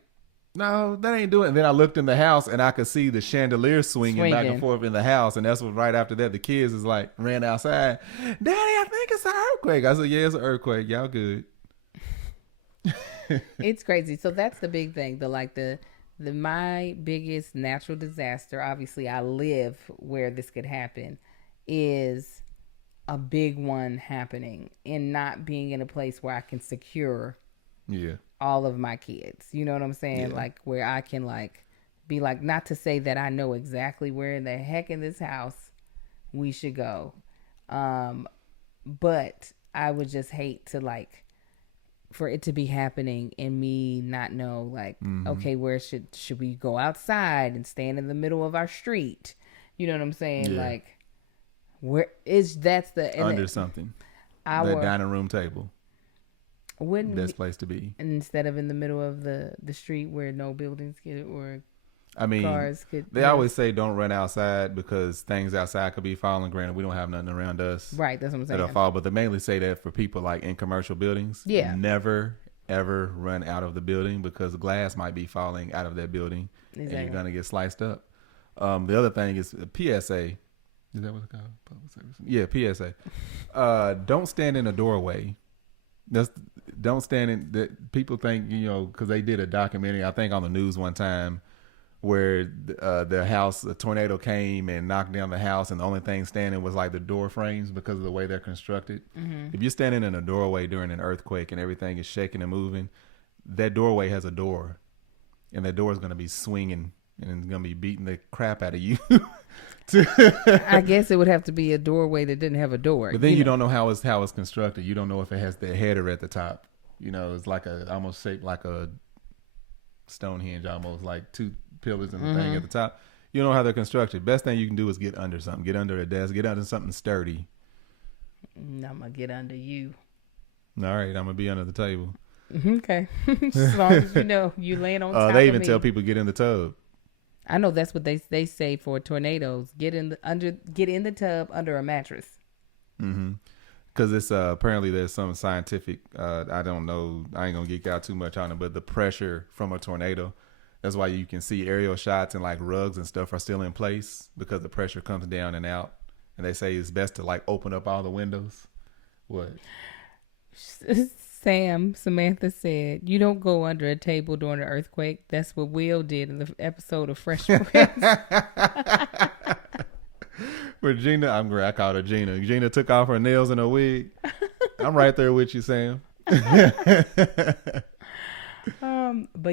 "No, that ain't doing it." And then I looked in the house and I could see the chandelier swinging back and forth in the house. And that's what right after that the kids is like ran outside. Daddy, I think it's an earthquake. I said, "Yeah, it's an earthquake. Y'all good." It's crazy. So that's the big thing. My biggest natural disaster, obviously I live where this could happen, is a big one happening and not being in a place where I can secure all of my kids. You know what I'm saying? Yeah. Like where I can be like, not to say that I know exactly where in the heck in this house we should go. But I would just hate to for it to be happening and me not know okay, where should we go outside and stand in the middle of our street? You know what I'm saying? Yeah. Like where is under something. That dining room table. Wouldn't best place to be. Instead of in the middle of the street where no buildings could or cars could. They always say don't run outside because things outside could be falling. Granted, we don't have nothing around us. Right, that's what I'm saying. That'll fall, but they mainly say that for people like in commercial buildings. Yeah. Never ever run out of the building because glass might be falling out of that building, exactly. And you're gonna get sliced up. The other thing is PSA. Is that what it's called? Public service? Yeah, PSA. Don't stand in a doorway. Don't stand in that. People think, because they did a documentary, I think on the news one time, where the tornado came and knocked down the house, and the only thing standing was like the door frames because of the way they're constructed. Mm-hmm. If you're standing in a doorway during an earthquake and everything is shaking and moving, that doorway has a door, and that door is going to be swinging and it's going to be beating the crap out of you. I guess it would have to be a doorway that didn't have a door. But then you don't know how it's constructed. You don't know if it has the header at the top. It's like almost shaped like a Stonehenge, almost like two pillars and the thing at the top. You don't know how they're constructed. Best thing you can do is get under something. Get under a desk. Get under something sturdy. I'm going to get under you. All right. I'm going to be under the table. Okay. As long as you laying on top they even tell people get in the tub. I know that's what they say for tornadoes. Get in the tub under a mattress. Mm-hmm. Because it's apparently there's some scientific. I don't know. I ain't gonna geek out too much on it, but the pressure from a tornado. That's why you can see aerial shots and like rugs and stuff are still in place because the pressure comes down and out. And they say it's best to like open up all the windows. What? Samantha said, "You don't go under a table during an earthquake. That's what Will did in the episode of Fresh Prince." With Gina, I called her Gina. Gina took off her nails and her wig. I'm right there with you, Sam. But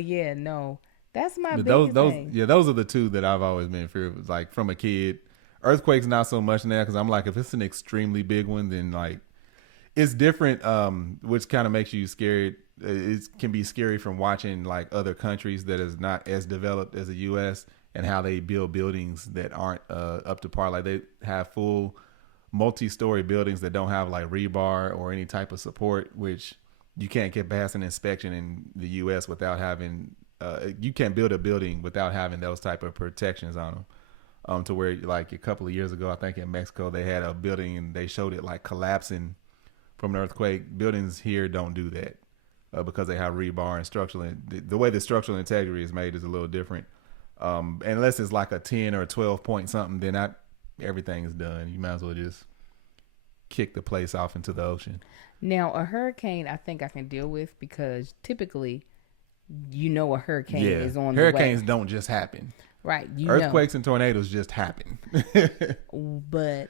yeah, no, that's my but biggest thing. Yeah, those are the two that I've always been feared of. Like from a kid, earthquakes not so much now because I'm like, if it's an extremely big one, then like it's different. Which kind of makes you scared. It can be scary from watching like other countries that is not as developed as the U.S. and how they build buildings that aren't up to par. Like they have full multi-story buildings that don't have like rebar or any type of support, which you can't get past an inspection in the U.S. without having. You can't build a building without having those type of protections on them. To where like a couple of years ago, I think in Mexico, they had a building and they showed it like collapsing from an earthquake. Buildings here don't do that because they have rebar and structural. The way the structural integrity is made is a little different. Unless it's like a 10 or a 12 point something, then everything is done. You might as well just kick the place off into the ocean. Now, a hurricane, I think I can deal with because typically, a hurricane is on the way. Hurricanes don't just happen. Right. Earthquakes and tornadoes just happen. But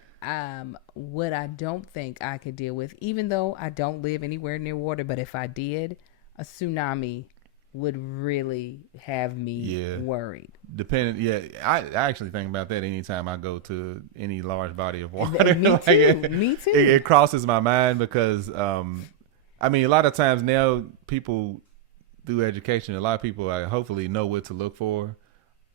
what I don't think I could deal with, even though I don't live anywhere near water, but if I did, a tsunami would really have me worried. I actually think about that anytime I go to any large body of water. Me too. Me too. It crosses my mind because, a lot of times now people through education, a lot of people hopefully know what to look for.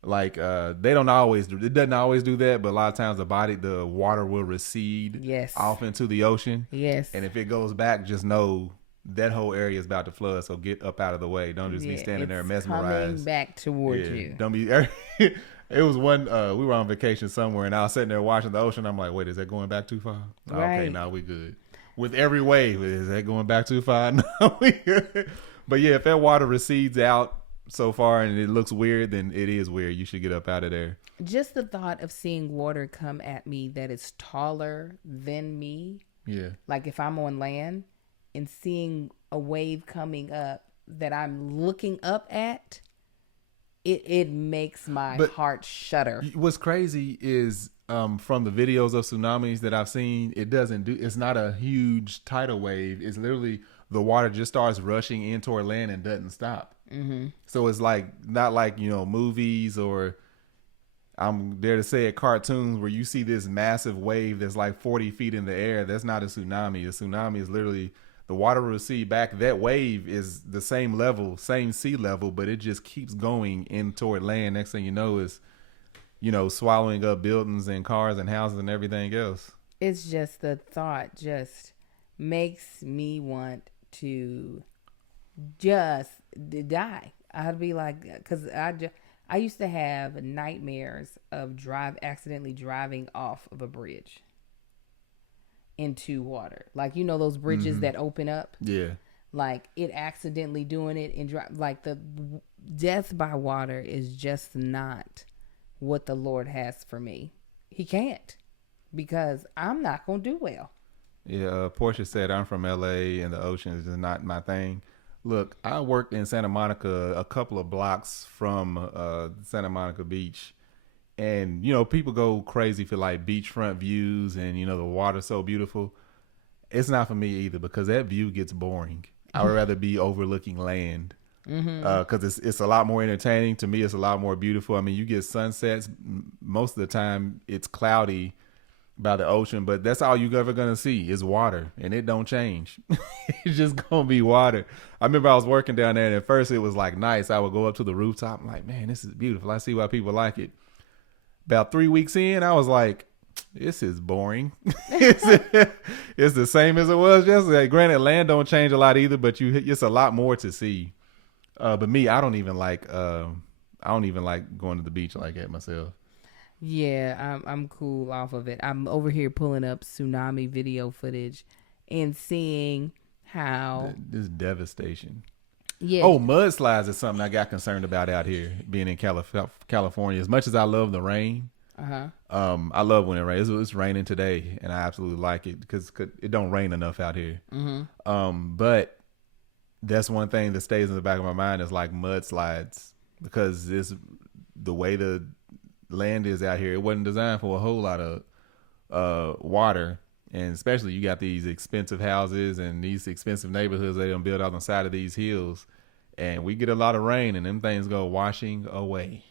Like they don't always do. It doesn't always do that, but a lot of times the water will recede off into the ocean. Yes. And if it goes back, just know that whole area is about to flood. So get up out of the way. Don't just be standing there mesmerized. Coming back towards you. Don't be. It was one. We were on vacation somewhere, and I was sitting there watching the ocean. I'm like, wait, is that going back too far? Right. Okay, now we good. With every wave, is that going back too far? No, we good. But yeah, if that water recedes out so far and it looks weird, then it is weird. You should get up out of there. Just the thought of seeing water come at me that is taller than me. Yeah. Like if I'm on land and seeing a wave coming up that I'm looking up at, it makes my heart shudder. What's crazy is from the videos of tsunamis that I've seen, it's not a huge tidal wave. It's literally the water just starts rushing in toward land and doesn't stop. Mm-hmm. So it's like not like movies or I'm dare to say it, cartoons where you see this massive wave that's like 40 feet in the air. That's not a tsunami. A tsunami is literally the water will recede back. That wave is the same level, same sea level, but it just keeps going in toward land. Next thing you know is swallowing up buildings and cars and houses and everything else. It's just the thought just makes me want to just die. I'd be like, because I used to have nightmares of accidentally driving off of a bridge into water. Like, those bridges that open up. Yeah. Like it accidentally doing it and like the death by water is just not what the Lord has for me. He can't, because I'm not going to do well. Yeah. Portia said, I'm from LA and the ocean is just not my thing. Look, I worked in Santa Monica, a couple of blocks from Santa Monica Beach. And, people go crazy for like beachfront views and, the water's so beautiful. It's not for me either because that view gets boring. I would rather be overlooking land because it's a lot more entertaining. To me, it's a lot more beautiful. I mean, you get sunsets. Most of the time, it's cloudy by the ocean, but that's all you're ever going to see is water, and it don't change. It's just going to be water. I remember I was working down there, and at first it was like nice. I would go up to the rooftop. I'm like, man, this is beautiful. I see why people like it. About 3 weeks in, I was like, this is boring. It's the same as it was yesterday. Granted, land don't change a lot either, but it's a lot more to see. But me, I don't even like I don't even like going to the beach like that myself. Yeah, I'm cool off of it. I'm over here pulling up tsunami video footage and seeing how This devastation. yeah. Oh, mudslides is something I got concerned about out here, being in California. As much as I love the rain, I love when it rains. It's raining today, and I absolutely like it because it don't rain enough out here. But that's one thing that stays in the back of my mind is like mudslides, because the way the land is out here. It wasn't designed for a whole lot of water, and especially you got these expensive houses and these expensive neighborhoods they don't build out on the side of these hills, and we get a lot of rain and them things go washing away.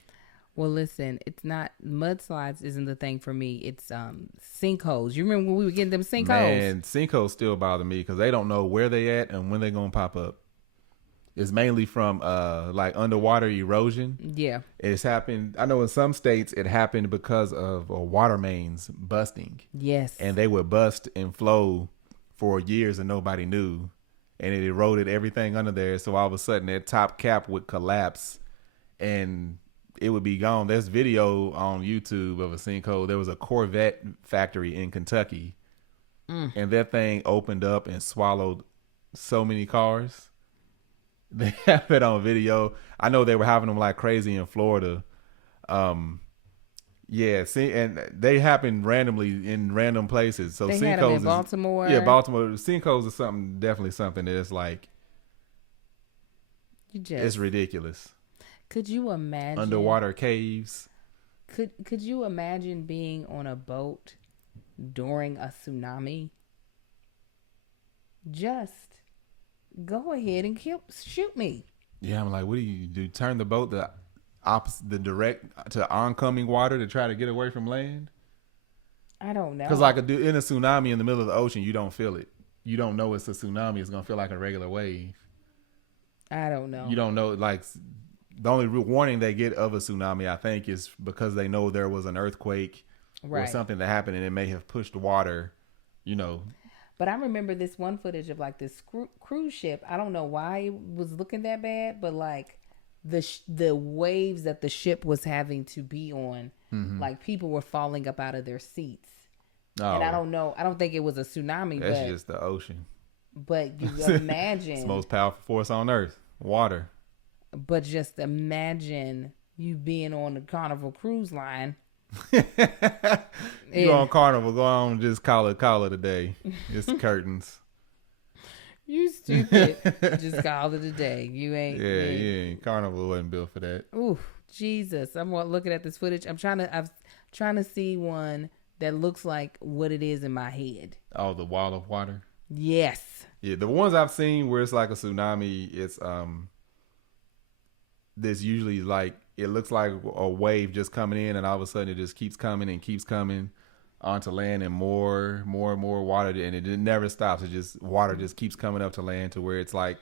Well, listen, it's not mudslides isn't the thing for me. It's sinkholes. You remember when we were getting them sinkholes? Man, sinkholes still bother me because they don't know where they at and when they're gonna pop up. It's mainly from like underwater erosion. Yeah. It's happened. I know in some states it happened because of water mains busting. Yes. And they would bust and flow for years and nobody knew. And it eroded everything under there. So all of a sudden that top cap would collapse and it would be gone. There's video on YouTube of a sinkhole. There was a Corvette factory in Kentucky. And that thing opened up and swallowed so many cars. They have it on video. I know they were having them like crazy in Florida. Yeah, see, and they happen randomly in random places. So they sinkholes had them in Baltimore. Yeah, Baltimore. Sinkholes is definitely something that is like, it's ridiculous. Could you imagine underwater caves? Could you imagine being on a boat during a tsunami? Just go ahead and shoot me. Yeah, I'm like, what do you do? Turn the boat the direct to oncoming water to try to get away from land? I don't know. Because like in a tsunami in the middle of the ocean, you don't feel it. You don't know it's a tsunami. It's gonna feel like a regular wave. I don't know. You don't know. Like the only warning they get of a tsunami, I think, is because they know there was an earthquake or something that happened, and it may have pushed water. But I remember this one footage of like this cruise ship. I don't know why it was looking that bad, but like the waves that the ship was having to be on, like people were falling up out of their seats. Oh. And I don't know. I don't think it was a tsunami. That's just the ocean. But you imagine. It's the most powerful force on earth, water. But just imagine you being on the Carnival cruise line. You on Carnival, go on, just call it a day. It's curtains. You stupid. Just call it a day. You ain't. Carnival wasn't built for that. Ooh, Jesus. I'm looking at this footage. I'm trying to see one that looks like what it is in my head. Oh, the wall of water? Yes. Yeah, the ones I've seen where it's like a tsunami, it's there's usually like, it looks like a wave just coming in, and all of a sudden it just keeps coming onto land, and more water, and it never stops. It just, water just keeps coming up to land to where it's like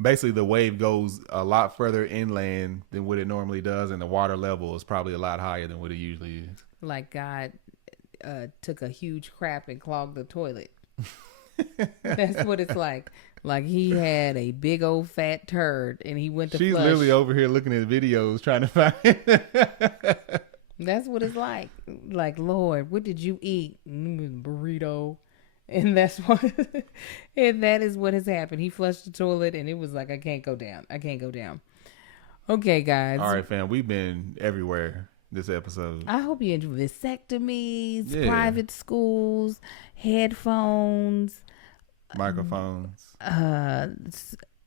basically the wave goes a lot further inland than what it normally does, and the water level is probably a lot higher than what it usually is. Like God took a huge crap and clogged the toilet. That's what it's like. Like he had a big old fat turd and he went to She's flush. literally over here looking at videos trying to find That's what it's like. Like, Lord, what did you eat? Burrito. And that's what and that is what has happened. He flushed the toilet and it was like, I can't go down. Okay, guys. All right, fam. We've been everywhere this episode. I hope you enjoy vasectomies, private schools, headphones, microphones,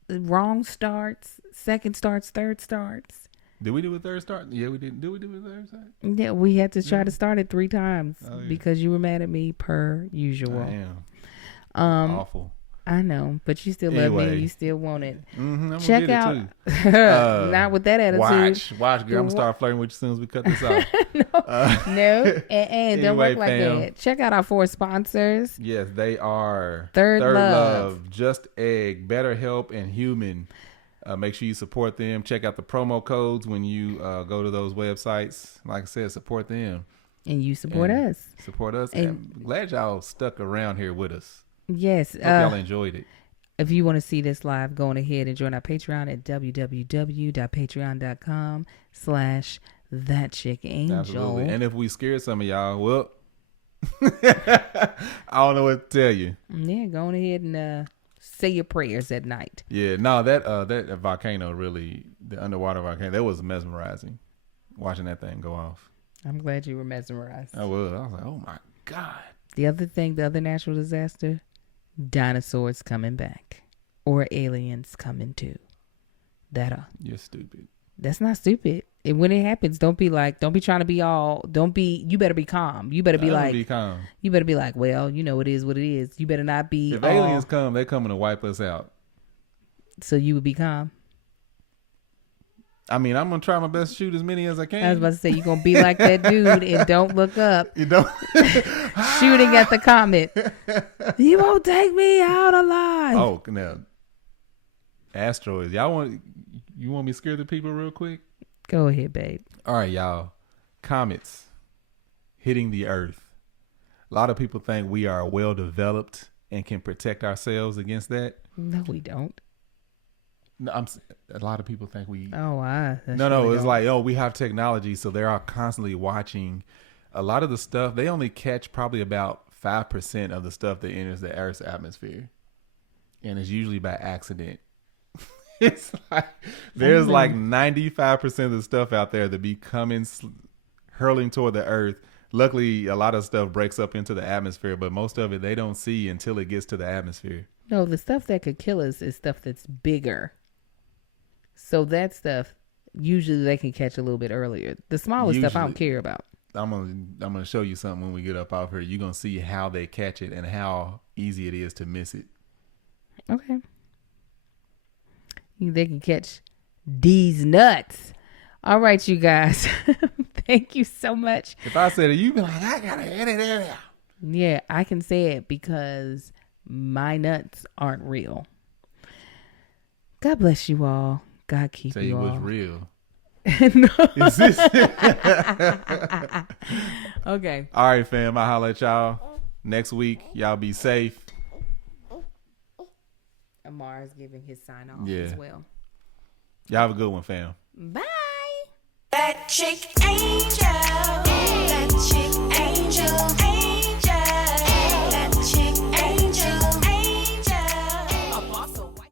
wrong starts, second starts, third starts. Did we do a third start? Yeah, we did. Did we do a third start? Yeah, we had to try to start it 3 times because you were mad at me per usual. I am. Awful. I know, but you still love me and you still want it. I'm Check out. Not with that attitude. Watch, girl. I'm going to start flirting with you as soon as we cut this off. No. Don't work like that. Check out our 4 sponsors. Yes, they are Third Love, Just Egg, BetterHelp, and Human. Make sure you support them. Check out the promo codes when you go to those websites. Like I said, support them. And you support us. Support us. And I'm glad y'all stuck around here with us. Yes. Hope y'all enjoyed it. if you want to see this live, go on ahead and join our Patreon at www.patreon.com/thatchickangel. Absolutely. And if we scared some of y'all, well, I don't know what to tell you. Yeah, go on ahead and say your prayers at night. Yeah, no, that volcano really, the underwater volcano, that was mesmerizing. Watching that thing go off. I'm glad you were mesmerized. I was like, oh my God. The other natural disaster, dinosaurs coming back or aliens coming too. You're stupid. That's not stupid. And when it happens, don't be trying to be you better be calm. You better be calm. You better be like, well, you know, it is what it is. You better not be. If aliens come, they coming to wipe us out. So you would be calm. I mean, I'm going to try my best to shoot as many as I can. I was about to say, you're going to be like that dude and don't look up. You don't. Shooting at the comet. You won't take me out alive. Oh, now. Asteroids. You want me to scare the people real quick? Go ahead, babe. All right, y'all. Comets hitting the earth. A lot of people think we are well developed and can protect ourselves against that. No, we don't. No, a lot of people think we. Oh, No, it's like, we have technology, so they are constantly watching. A lot of the stuff, they only catch probably about 5% of the stuff that enters the Earth's atmosphere, and it's usually by accident. It's like there's like 95% of the stuff out there that be hurling toward the Earth. Luckily, a lot of stuff breaks up into the atmosphere, but most of it they don't see until it gets to the atmosphere. No, the stuff that could kill us is stuff that's bigger. So that stuff, usually they can catch a little bit earlier. The smaller stuff I don't care about. I'm gonna show you something when we get up off here. You're gonna see how they catch it and how easy it is to miss it. Okay. They can catch these nuts. All right, you guys. Thank you so much. If I said it, you'd be like, I gotta edit it out. Yeah, I can say it because my nuts aren't real. God bless you all. God keep Say you all. Say it was real. No. Is this? Okay. All right, fam. I'll holler at y'all next week. Y'all be safe. Amar is giving his sign off as well. Y'all have a good one, fam. Bye. That chick angel.